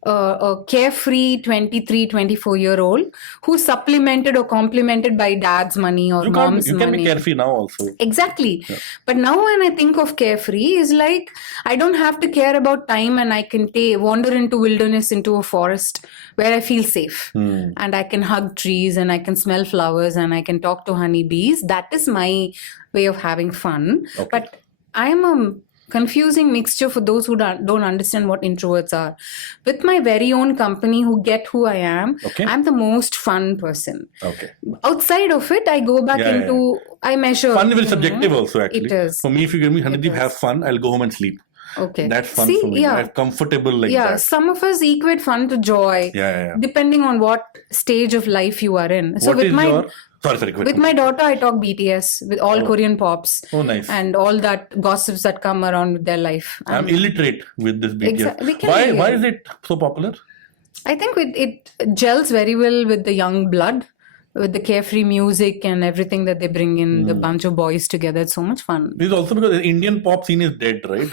A carefree 23, 24-year-old who's supplemented or complemented by dad's money or mom's You can money. be carefree now also. Exactly. Yeah. But now when I think of carefree, is like I don't have to care about time and I can wander into wilderness, into a forest where I feel safe. And I can hug trees and I can smell flowers and I can talk to honeybees. That is my way of having fun. Okay. But I am a confusing mixture for those who don't understand what introverts are. With my very own company who get who I am, I'm the most fun person. Okay. Outside of it, I go back into, I measure. Fun is subjective also actually. It is. For me, if you give me Hanideep, have fun, I'll go home and sleep. Okay. That's fun for me. I'm comfortable like that. Yeah, some of us equate fun to joy. Depending on what stage of life you are in. So with my... With my daughter, I talk BTS with all Korean pops. Oh, nice. And all that gossips that come around with their life. I'm illiterate with this BTS. Why is it so popular? I think it gels very well with the young blood, with the carefree music and everything that they bring in, the bunch of boys together. It's so much fun. This is also because the Indian pop scene is dead, right?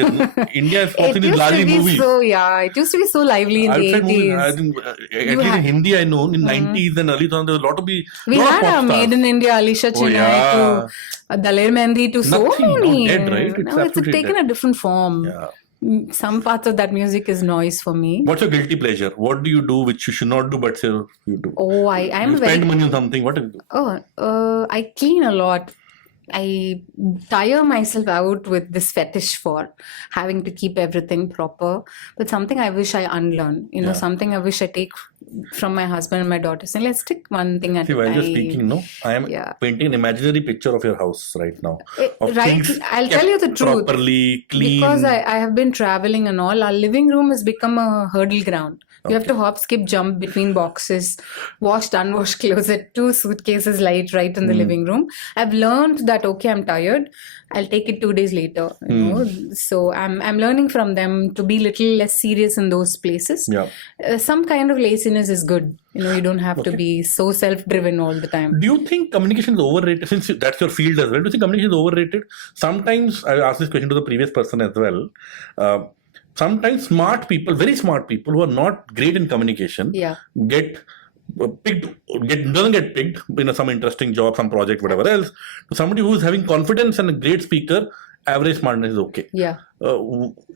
India's pop scene is largely movies. It used to be so lively in the 80s. Movies, I think, at least in Hindi, I know, in 90s and early 2000s, there was a lot of We had a Made in India, Alisha Chennai to Daler Mehendi to so many. Dead, right? It's taken a different form. Yeah. Some parts of that music is noise for me. What's your guilty pleasure? What do you do which you should not do but say you do? Oh, I'm you spend money on something. What do you do? I clean a lot. I tire myself out with this fetish for having to keep everything proper. But something I wish I unlearn. Something I wish I take from my husband and my daughter. So let's take one thing at a time. While you're speaking, I am painting an imaginary picture of your house right now. I'll tell you the truth. Properly, clean. Because I have been traveling and all, our living room has become a hurdle ground. You have to hop, skip, jump between boxes, washed, unwashed closet, 2 suitcases right in the living room. I've learned that, I'm tired. I'll take it 2 days later. So I'm learning from them to be a little less serious in those places. Some kind of laziness is good. You don't have to be so self-driven all the time. Do you think communication is overrated? Since that's your field as well, do you think communication is overrated? Sometimes, I asked this question to the previous person as well. Sometimes smart people, very smart people who are not great in communication doesn't get picked in some interesting job, some project, whatever else. To somebody who is having confidence and a great speaker, average smartness is okay.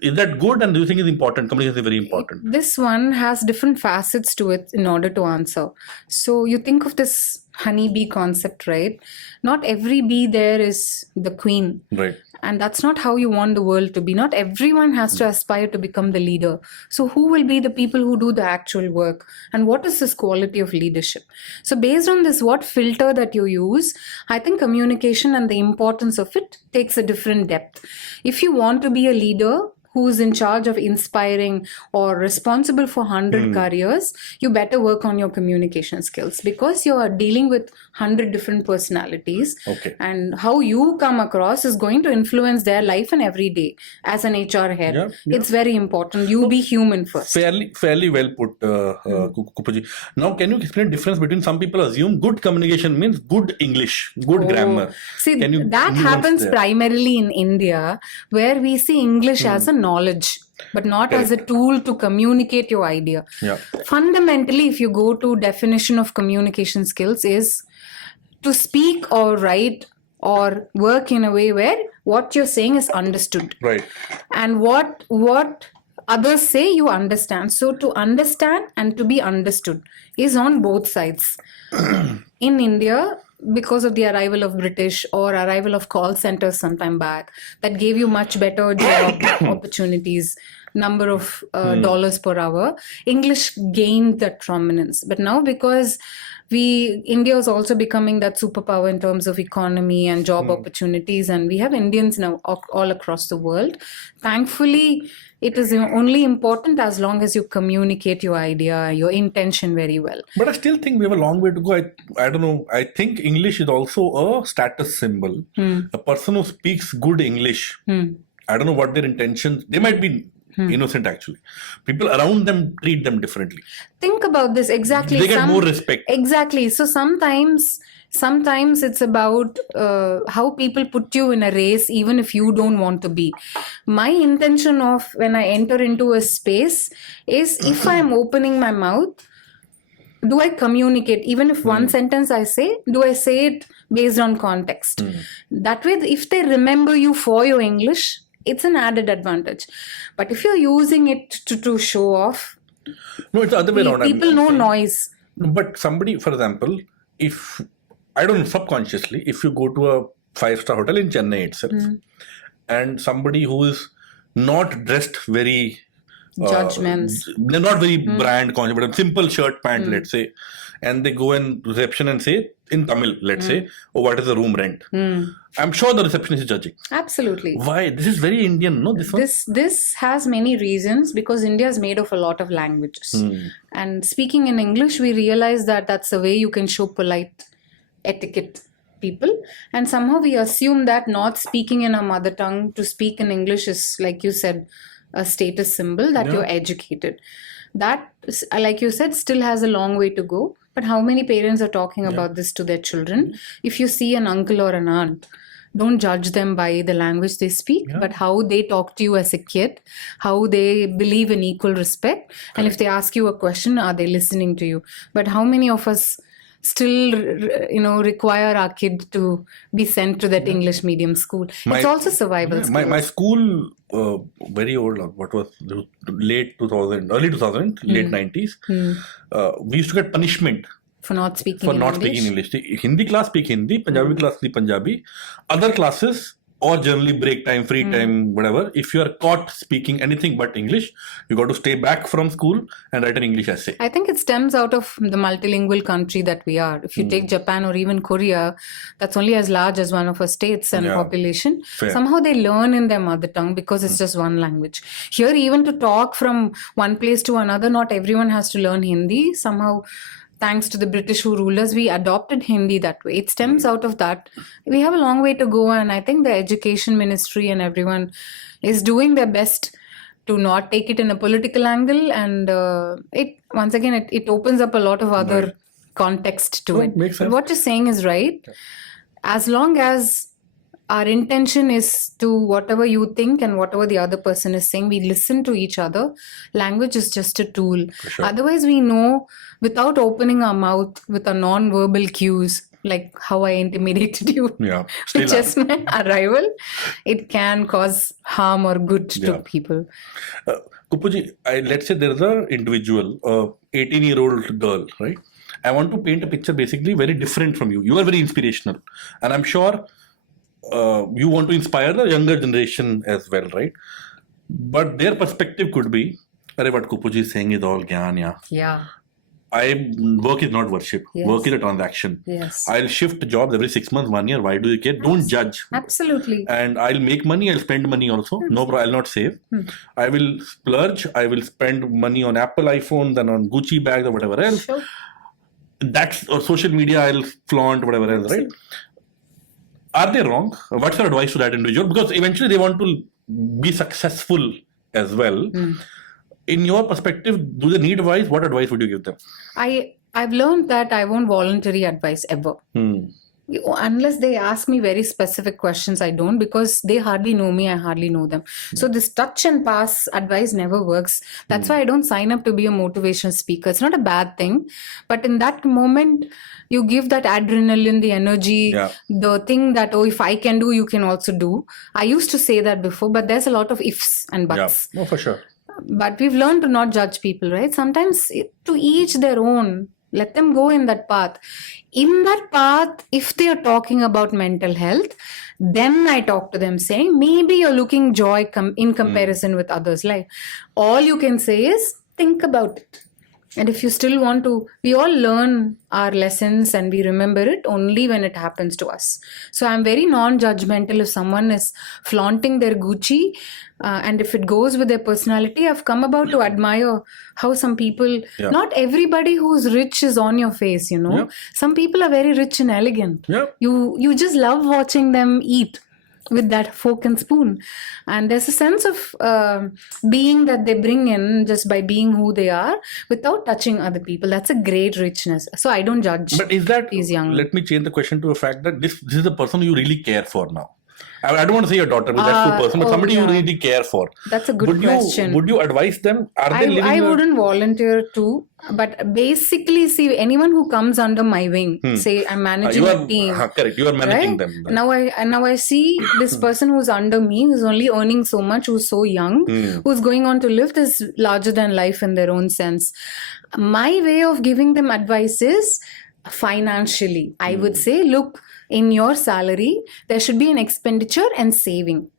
Is that good, and do you think it's important? Communication is very important. This one has different facets to it in order to answer. So you think of this honeybee concept, right? Not every bee there is the queen. Right. And that's not how you want the world to be. Not everyone has to aspire to become the leader. So who will be the people who do the actual work? And what is this quality of leadership? So based on this, what filter that you use, I think communication and the importance of it takes a different depth. If you want to be a leader who's in charge of inspiring or responsible for 100 careers, you better work on your communication skills, because you are dealing with 100 different personalities. Okay. And how you come across is going to influence their life and every day as an HR head. Yeah. It's very important. You be human first. Fairly well put, Kuppuji. Now, can you explain the difference between, some people assume good communication means good English, good grammar. See, Can you that nuance happens there? primarily in India, where we see English as a knowledge, but not as a tool to communicate your idea. Yeah. Fundamentally, if you go to definition of communication skills, is to speak or write or work in a way where what you're saying is understood. Right. And what others say you understand. So to understand and to be understood is on both sides. In India, because of the arrival of British or arrival of call centers sometime back, that gave you much better job opportunities, number of dollars per hour, English gained that prominence. But now, because India is also becoming that superpower in terms of economy and job opportunities, and we have Indians now all across the world. Thankfully, it is only important as long as you communicate your idea, your intention very well. But I still think we have a long way to go. I don't know. I think English is also a status symbol. A person who speaks good English, I don't know what their intentions. They might be innocent, actually. People around them treat them differently. Think about this exactly. They get more respect. Exactly. So sometimes it's about how people put you in a race, even if you don't want to be. My intention of when I enter into a space is, if I'm opening my mouth, do I communicate? Even if one sentence I say, do I say it based on context? That way, if they remember you for your English, it's an added advantage. But if you're using it to show off, No, it's the other way around. people know noise. But somebody, for example, if, I don't know, subconsciously, if you go to a 5-star hotel in Chennai itself, and somebody who is not dressed very Judgments. They're not very brand conscious, but a simple shirt, pant, let's say, and they go in reception and say in Tamil, let's say, oh, what is the room rent? I'm sure the receptionist is judging. Absolutely. Why? This is very Indian, no? This one? This has many reasons, because India is made of a lot of languages. And speaking in English, we realize that that's the way you can show polite etiquette people. And somehow we assume that not speaking in our mother tongue to speak in English is, like you said, a status symbol, that you're educated. That, like you said, still has a long way to go. But how many parents are talking about this to their children? If you see an uncle or an aunt, don't judge them by the language they speak, but how they talk to you as a kid, how they believe in equal respect. And if they ask you a question, are they listening to you? But how many of us still, require our kid to be sent to that English medium school? It's also survival skills. My school, very old, what was late 2000, early 2000, late 90s, we used to get punishment for not speaking English. The Hindi class speak Hindi, Punjabi class speak Punjabi. Other classes, or generally break time, free time, whatever, if you are caught speaking anything but English, you got to stay back from school and write an English essay. I think it stems out of the multilingual country that we are. If you take Japan or even Korea, that's only as large as one of our states and population. Fair. Somehow they learn in their mother tongue because it's just one language. Here, even to talk from one place to another, not everyone has to learn Hindi. Somehow, thanks to the British who ruled us, we adopted Hindi that way. It stems out of that. We have a long way to go, and I think the education ministry and everyone is doing their best to not take it in a political angle. And it opens up a lot of other context to it. Makes sense. What you're saying is right. As long as our intention is to whatever you think and whatever the other person is saying, we listen to each other. Language is just a tool. For sure. Otherwise, we know without opening our mouth with our non-verbal cues, like how I intimidated you Yeah. with just my arrival, it can cause harm or good to Yeah. people. Kuppuji, let's say there's a individual, 18-year-old girl, right? I want to paint a picture basically very different from you. You are very inspirational. And I'm sure you want to inspire the younger generation as well, right? But their perspective could be, "Arey, what Kuppuji is saying is all gyan, yeah. Yeah. Work is not worship. Yes. Work is a transaction. Yes. I'll shift jobs every 6 months, 1 year. Why do you care? Don't judge. Absolutely. And I'll make money, I'll spend money also. No problem, I'll not save. I will splurge, I will spend money on Apple iPhones and on Gucci bags or whatever else. Sure. That's or social media, I'll flaunt whatever else, right? Are they wrong? What's your advice to that individual? Because eventually they want to be successful as well. In your perspective, do they need advice? What advice would you give them? I've learned that I won't voluntary advice ever. Unless they ask me very specific questions, I don't, because they hardly know me, I hardly know them. So this touch and pass advice never works. That's why I don't sign up to be a motivation speaker. It's not a bad thing, but in that moment, you give that adrenaline, the energy, the thing that, oh, if I can do, you can also do. I used to say that before, but there's a lot of ifs and buts. Yeah, no, for sure. But we've learned to not judge people, right? Sometimes to each their own. Let them go in that path. In that path, if they are talking about mental health, then I talk to them saying, maybe you're looking joy in comparison with others' life. All you can say is, think about it. And if you still want to, we all learn our lessons and we remember it only when it happens to us. So I'm very non-judgmental if someone is flaunting their Gucci and if it goes with their personality. I've come about to admire how some people, not everybody who's rich is on your face, you know. Some people are very rich and elegant. You just love watching them eat with that fork and spoon, and there's a sense of being that they bring in just by being who they are without touching other people. That's a great richness. So I don't judge. But is that, these young, let me change the question to a fact that this is the person you really care for now. I don't want to say your daughter, because that's too personal, but somebody you really care for. That's a good question. Would you advise them? Are they living? I wouldn't volunteer to, but basically, see, anyone who comes under my wing, say I'm managing a team. Correct, you are managing them. Now I see this person who's under me, who's only earning so much, who's so young, who's going on to live this larger than life in their own sense. My way of giving them advice is financially. I would say, look, in your salary, there should be an expenditure and saving.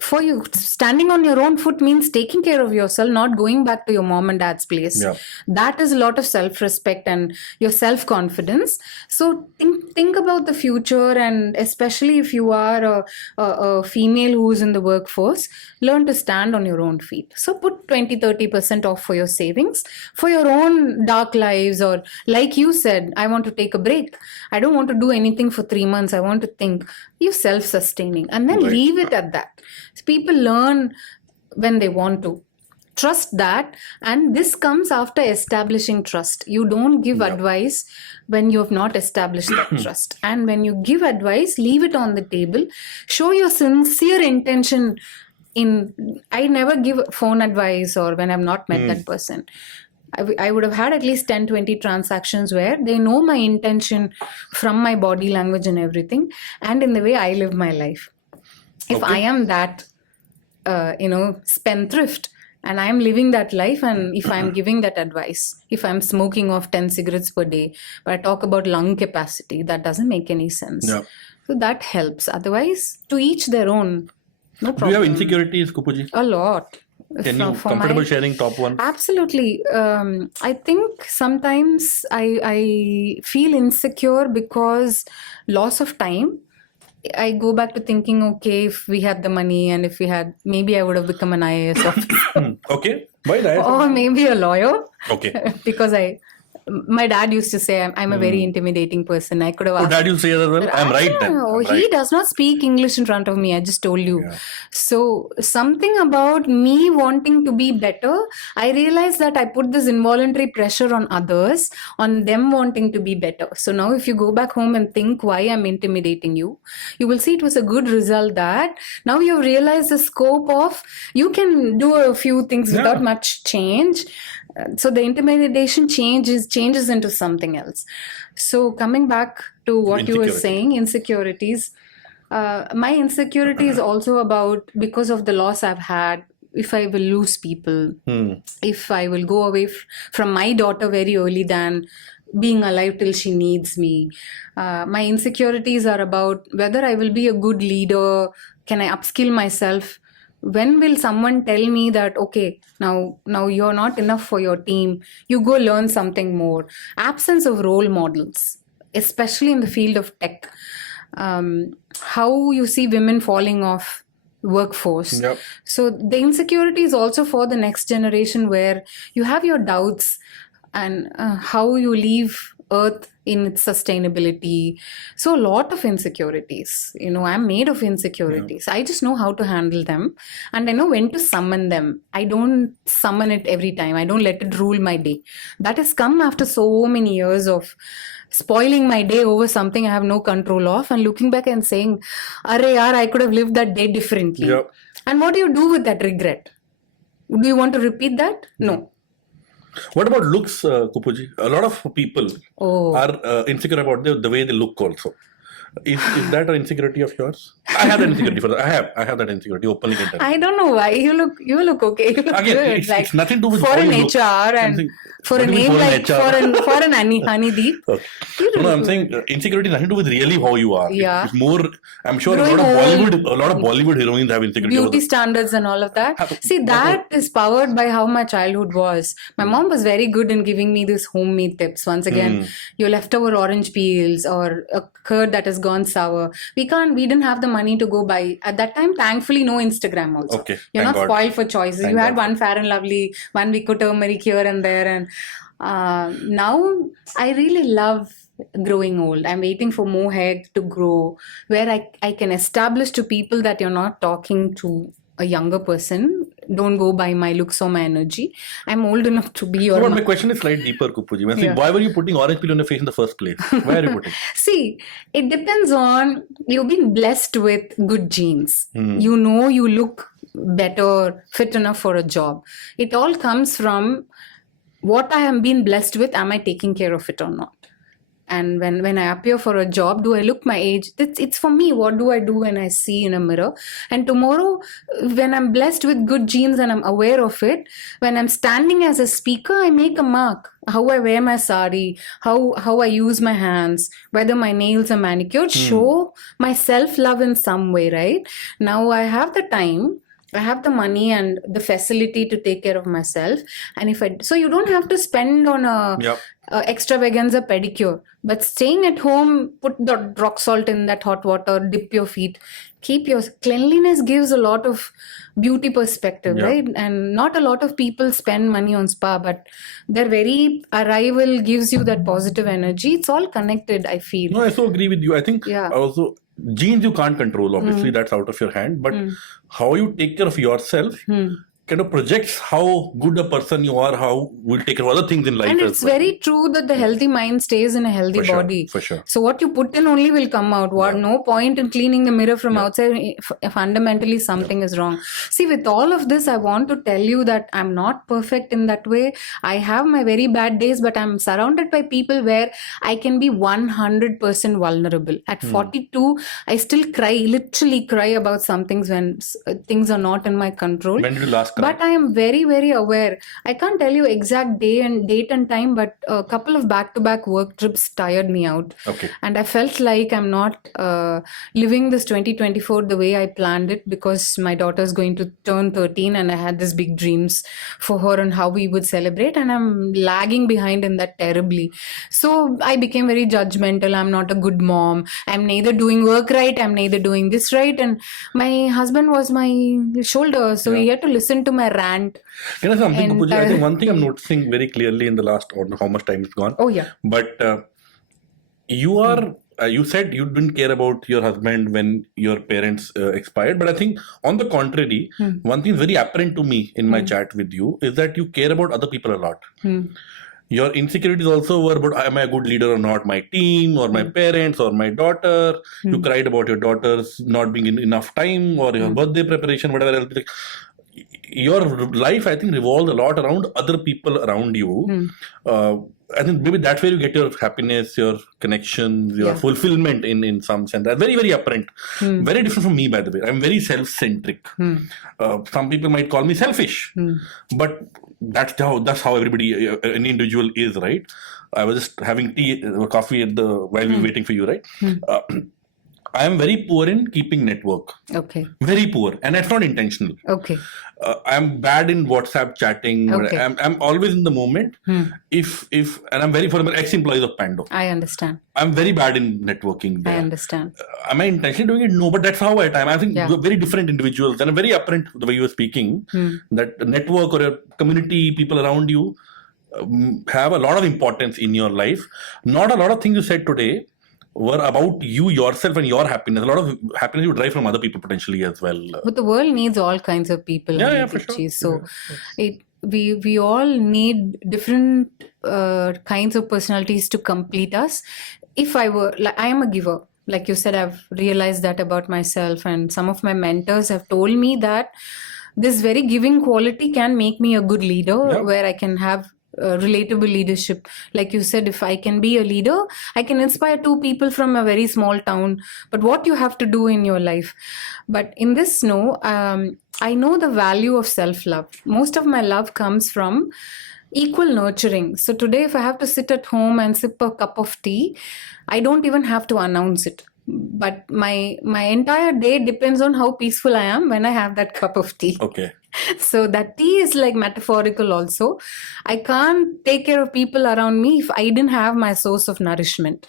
For you, standing on your own foot means taking care of yourself, not going back to your mom and dad's place. That is a lot of self-respect and your self-confidence. So think about the future, and especially if you are a female who's in the workforce, learn to stand on your own feet. So put 20-30% off for your savings, for your own dark lives, or like you said, I want to take a break. I don't want to do anything for 3 months. I want to think. You're self-sustaining, and then leave it at that. So people learn when they want to. Trust that, and this comes after establishing trust. You don't give advice when you have not established that trust. And when you give advice, leave it on the table. Show your sincere intention I never give phone advice or when I've not met that person. I would have had at least 10-20 transactions where they know my intention from my body language and everything, and in the way I live my life. If I am that, spendthrift, and I'm living that life, and if I'm giving that advice, if I'm smoking off 10 cigarettes per day, but I talk about lung capacity, that doesn't make any sense. So that helps. Otherwise, to each their own. No problem. Do you have insecurities, Kuppuji? A lot. Can you comfortable sharing top one? Absolutely. I think sometimes I feel insecure because loss of time. I go back to thinking, okay, if we had the money and if we had, maybe I would have become an IAS officer. Okay. Why that? Or maybe a lawyer. Okay. Because my dad used to say I'm a very intimidating person. I could have asked. Dad used to say that as well? I'm right then. He does not speak English in front of me. I just told you. So something about me wanting to be better, I realized that I put this involuntary pressure on others, on them wanting to be better. So now if you go back home and think why I'm intimidating you, you will see it was a good result that now you've realized the scope of you can do a few things without much change. So the intimidation changes into something else. So coming back to what you were Insecurity. saying, insecurities. My insecurity is also about because of the loss I've had. If I will lose people, if I will go away from my daughter very early than being alive till she needs me. My insecurities are about whether I will be a good leader. Can I upskill myself? When will someone tell me that, okay, now you're not enough for your team, you go learn something more? Absence of role models, especially in the field of tech. How you see women falling off workforce. Yep. So the insecurity is also for the next generation, where you have your doubts and how you leave earth in its sustainability. So a lot of insecurities, I'm made of insecurities. I just know how to handle them, and I know when to summon them. I don't summon it every time. I don't let it rule my day. That has come after so many years of spoiling my day over something I have no control of, and looking back and saying, "Arre yaar, I could have lived that day differently." Yep. And what do you do with that regret? Do you want to repeat that? No. What about looks, Kupuji? A lot of people Oh. are insecure about the way they look also. Is that an insecurity of yours? I have that insecurity for that. I have that insecurity, openly can tell. I don't know why. You look okay. You look Again, good. it's nothing to do with for how an you look. HR and Something- for a what do you mean name for an like HR? for an honeydeep. Okay. You No, look I'm good. saying insecurity has nothing to do with really how you are. Yeah. It's more. I'm sure Growing a lot of Bollywood heroines have insecurity. over Beauty this. standards and all of that. Have- See, that is powered by how my childhood was. My mom was very good in giving me these homemade tips. Once again, your leftover orange peels or a curd that has gone sour. We didn't have the money to go buy. At that time, thankfully, no Instagram also. Okay, You're thank not God. spoiled for choices. Thank You had God. one Fair and Lovely, one Vico turmeric here and there. And now I really love growing old. I'm waiting for more hair to grow, where I can establish to people that you're not talking to a younger person. Don't go by my looks or my energy. I'm old enough to be your So, but mom. my question is slightly deeper, Kupuji. I'm saying, Yeah. why were you putting orange peel on your face in the first place? Why are you putting? See, it depends on, you've been blessed with good genes. You know you look better, fit enough for a job. It all comes from what I am being blessed with. Am I taking care of it or not? And when I appear for a job, do I look my age? It's for me. What do I do when I see in a mirror? And tomorrow, when I'm blessed with good genes and I'm aware of it, when I'm standing as a speaker, I make a mark. How I wear my sari, how I use my hands, whether my nails are manicured, show my self-love in some way, right? Now I have the time, I have the money and the facility to take care of myself. And so you don't have to spend on a Yep. extravaganza pedicure, but staying at home, put the rock salt in that hot water, dip your feet, keep your cleanliness gives a lot of beauty perspective, Yeah. right? And not a lot of people spend money on spa, but their very arrival gives you that positive energy. It's all connected, I feel. No, I so agree with you. I think Yeah. also genes you can't control, obviously, that's out of your hand. But how you take care of yourself kind of projects how good a person you are, how will take care of other things in life. And as it's well. very true that the healthy mind stays in a healthy For sure, body. for sure. So what you put in only will come out. No point in cleaning the mirror from outside if fundamentally something is wrong. See, with all of this, I want to tell you that I'm not perfect in that way. I have my very bad days, but I'm surrounded by people where I can be 100% vulnerable. At 42, I still literally cry about some things when things are not in my control. When did you last cry? But I am very, very aware. I can't tell you exact date and time, but a couple of back-to-back work trips tired me out. Okay. And I felt like I'm not living this 2024 the way I planned it, because my daughter's going to turn 13 and I had these big dreams for her and how we would celebrate, and I'm lagging behind in that terribly. So I became very judgmental. I'm not a good mom. I'm neither doing work right. I'm neither doing this right. And my husband was my shoulder, so he had to listen to my rant. Can I say something, Kupuji? I think one thing I'm Hmm. noticing very clearly in the last, I don't know how much time it's gone. Oh, yeah. But you are, you said you didn't care about your husband when your parents expired. But I think on the contrary, one thing is very apparent to me in my chat with you is that you care about other people a lot. Your insecurities also were about, am I a good leader or not? My team or my parents or my daughter. You cried about your daughter's not being in enough time or your birthday preparation, whatever else. your life, I think, revolves a lot around other people around you. I think maybe that's where you get your happiness, your connections, your fulfillment in some sense. That's very, very apparent. Very different from me, by the way. I'm very self-centric. Some people might call me selfish, but that's how everybody, any individual is, right? I was just having tea or coffee while we were waiting for you, right? I am very poor in keeping network. Okay. Very poor, and that's not intentional. Okay. I'm bad in WhatsApp chatting. Okay. I'm always in the moment. If and I'm very, for example, ex-employees of Pando. I understand. I'm very bad in networking there. I understand. Am I intentionally doing it? No, but that's how I am. I think we're very different individuals, and I'm very apparent the way you were speaking that network or a community, people around you have a lot of importance in your life. Not a lot of things you said today were about you yourself and your happiness. A lot of happiness you derive from other people potentially as well. But the world needs all kinds of people. For sure. So we all need different kinds of personalities to complete us. If I am a giver. Like you said, I've realized that about myself, and some of my mentors have told me that this very giving quality can make me a good leader, where I can have relatable leadership. Like you said, if I can be a leader, I can inspire 2 people from a very small town. But what you have to do in your life. But in this, I know the value of self-love. Most of my love comes from equal nurturing. So today, if I have to sit at home and sip a cup of tea, I don't even have to announce it. But my entire day depends on how peaceful I am when I have that cup of tea. Okay. So that tea is like metaphorical also. I can't take care of people around me if I didn't have my source of nourishment.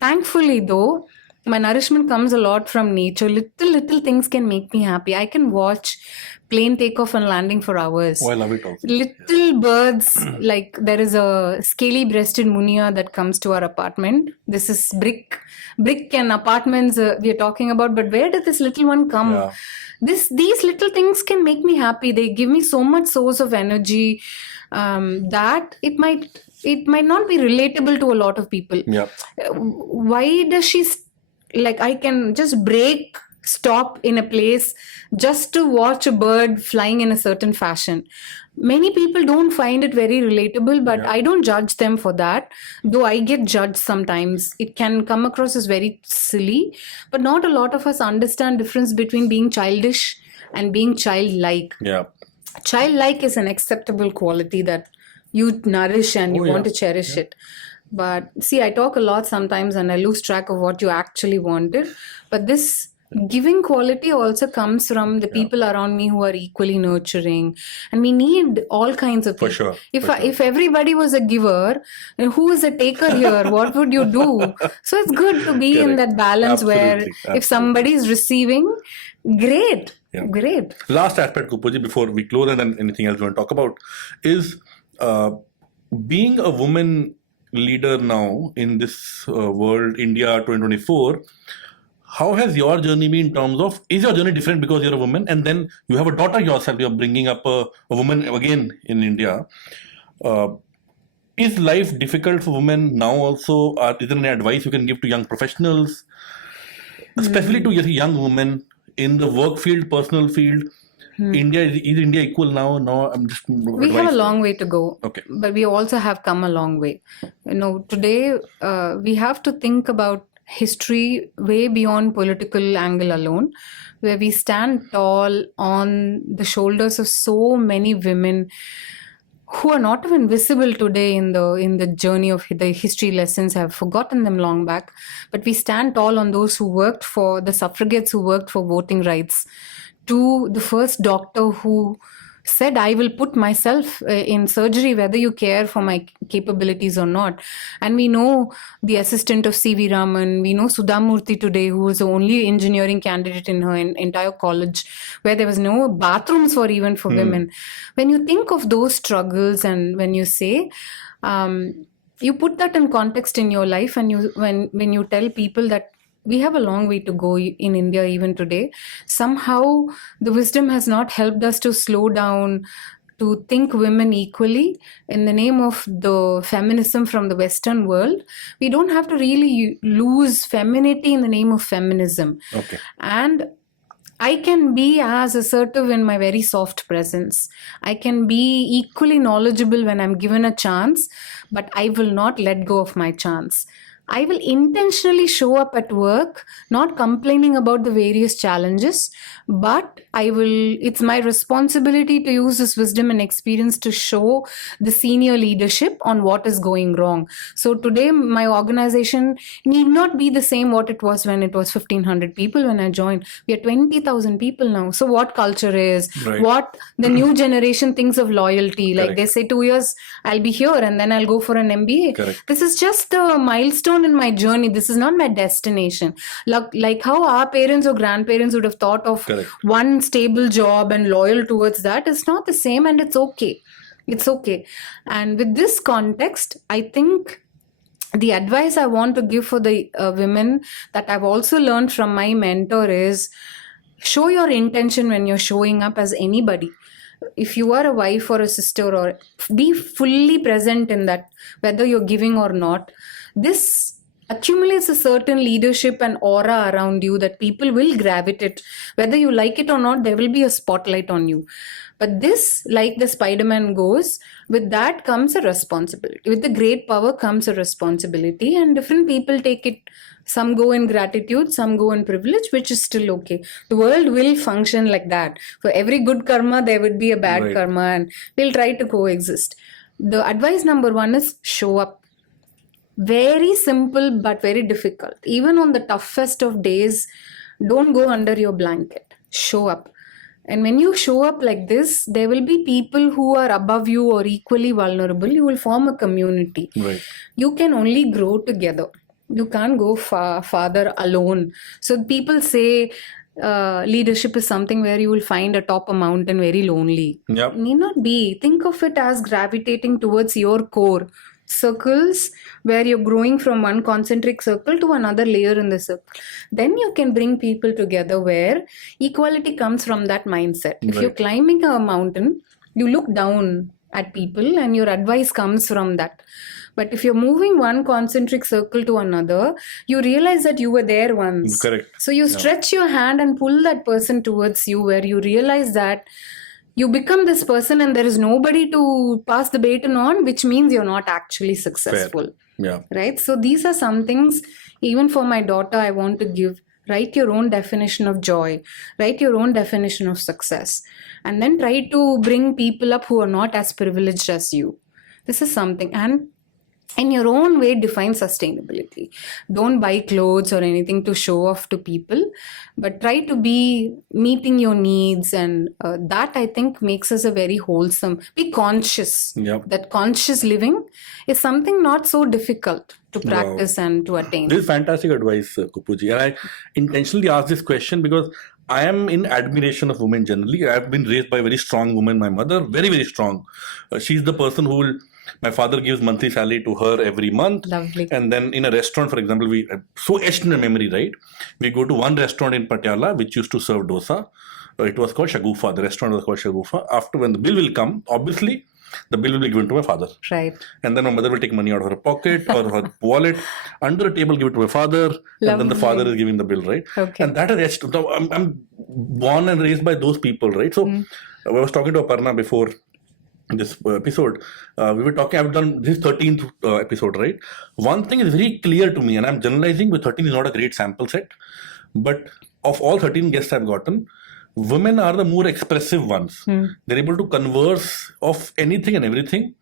Thankfully though, my nourishment comes a lot from nature. Little things can make me happy. I can watch plane takeoff and landing for hours. Oh, I love it also. Little birds, like there is a scaly-breasted munia that comes to our apartment. This is brick and apartments we are talking about. But where did this little one come? Yeah. These little things can make me happy. They give me so much source of energy that it might not be relatable to a lot of people. Yeah. Why does she I can just stop in a place just to watch a bird flying in a certain fashion. Many people don't find it very relatable, but I don't judge them for that. Though I get judged sometimes. It can come across as very silly, but not a lot of us understand difference between being childish and being childlike. Yeah. Childlike is an acceptable quality that you nourish and you want to cherish it. But see, I talk a lot sometimes and I lose track of what you actually wanted. But this giving quality also comes from the people around me who are equally nurturing. And we need all kinds of people. For sure. If everybody was a giver, who is a taker here? What would you do? So it's good to be in that balance where if somebody is receiving, great. Yeah. Great. Last aspect, Kuppuji, before we close and then anything else we want to talk about, is being a woman leader now in this world, India 2024. How has your journey been in terms of, is your journey different because you're a woman and then you have a daughter yourself, you're bringing up a woman again in India. Is life difficult for women now also? Is there any advice you can give to young professionals, especially to young women in the work field, personal field? Is India equal now? No, I'm just. We have a long way to go. Okay. But we also have come a long way. Today we have to think about history way beyond political angle alone, where we stand tall on the shoulders of so many women who are not even visible today in the journey of the history lessons. Have forgotten them long back. But we stand tall on those who worked for the suffragettes, who worked for voting rights, to the first doctor who said, I will put myself in surgery whether you care for my capabilities or not. And we know the assistant of C.V. Raman, we know Sudhamurthy today, who was the only engineering candidate in her entire college, where there was no bathrooms for women. When you think of those struggles and when you say, you put that in context in your life, and when you tell people that we have a long way to go in India even today. Somehow the wisdom has not helped us to slow down, to think women equally in the name of the feminism from the Western world. We don't have to really lose femininity in the name of feminism. Okay. And I can be as assertive in my very soft presence. I can be equally knowledgeable when I'm given a chance, but I will not let go of my chance. I will intentionally show up at work, not complaining about the various challenges, but it's my responsibility to use this wisdom and experience to show the senior leadership on what is going wrong. So today, my organization need not be the same what it was when it was 1,500 people when I joined. We are 20,000 people now. So what culture is, Right. what the new generation thinks of loyalty. Like Correct. they say 2 years, I'll be here and then I'll go for an MBA. Correct. This is just a milestone in my journey. This is not my destination. Like how our parents or grandparents would have thought of Correct. one stable job and loyal towards that. It's not the same, and it's okay. It's okay. And with this context, I think the advice I want to give for the women that I've also learned from my mentor is show your intention when you're showing up as anybody. If you are a wife or a sister, or be fully present in that, whether you're giving or not. This accumulates a certain leadership and aura around you that people will gravitate. Whether you like it or not, there will be a spotlight on you. But this, like the Spider-Man goes, with that comes a responsibility. With the great power comes a responsibility, and different people take it. Some go in gratitude, some go in privilege, which is still okay. The world will function like that. For every good karma, there would be a bad Right. karma, and we'll try to coexist. The advice number one is show up. Very simple but very difficult. Even on the toughest of days, don't go under your blanket. Show up. And when you show up like this, there will be people who are above you or equally vulnerable. You will form a community. Right. You can only grow together. You can't go farther alone. So people say leadership is something where you will find atop a mountain very lonely. Yep. Need not be. Think of it as gravitating towards your core. Circles where you're growing from one concentric circle to another layer in the circle. Then you can bring people together where equality comes from that mindset. If you're Right. climbing a mountain, you look down at people and your advice comes from that. But if you're moving one concentric circle to another, you realize that you were there once. Correct. So you stretch your hand and pull that person towards you, where you realize that you become this person and there is nobody to pass the baton on, which means you're not actually successful. Yeah. Right? So these are some things, even for my daughter, I want to give. Write your own definition of joy. Write your own definition of success. And then try to bring people up who are not as privileged as you. This is something. And in your own way, define sustainability. Don't buy clothes or anything to show off to people, but try to be meeting your needs. And that, I think, makes us a very wholesome. Be conscious. Yep. That conscious living is something not so difficult to practice and to attain. This is fantastic advice, Kuppuji. And I intentionally asked this question because I am in admiration of women generally. I have been raised by a very strong woman, my mother, very, very strong. She's the person who will, my father gives monthly salary to her every month. Lovely. And then in a restaurant, for example, we so etched in a memory, right? We go to one restaurant in Patiala, which used to serve dosa. It was called Shagufa. The restaurant was called Shagufa. After, when the bill will come, obviously, the bill will be given to my father. Right. And then my mother will take money out of her pocket or her wallet, under a table, give it to my father, and then the father is giving the bill, right? Okay. And that is etched. Now, I'm born and raised by those people, right? So I was talking to Aparna before this episode. We were talking, I've done this 13th episode, right? One thing is very clear to me, and I'm generalizing, but 13 is not a great sample set. But of all 13 guests I've gotten, women are the more expressive ones. They're able to converse of anything and everything,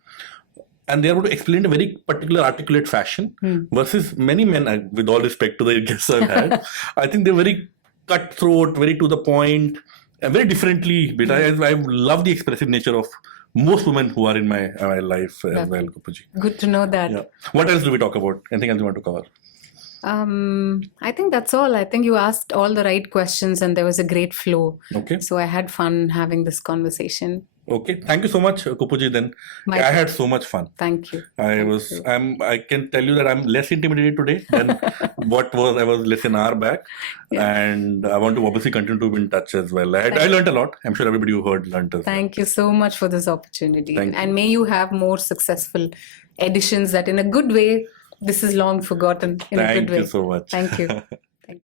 and they're able to explain in a very particular, articulate fashion. Versus many men, with all respect to the guests I've had, I think they're very cutthroat, very to the point, and very differently. But I love the expressive nature of most women who are in my life as well, Kuppuji. Good to know that. Yeah. What else do we talk about? Anything else you want to cover? I think that's all. I think you asked all the right questions and there was a great flow. Okay. So I had fun having this conversation. Okay. Thank you so much, Kuppuji. Then My I had so much fun. Thank you. I can tell you that I'm less intimidated today than I was less an hour back. Yeah. And I want to obviously continue to be in touch as well. I learned a lot. I'm sure everybody who heard learned as well. Thank you so much for this opportunity. Thank you. And may you have more successful editions that in a good way, this is long forgotten in a good way. Thank you so much. Thank you.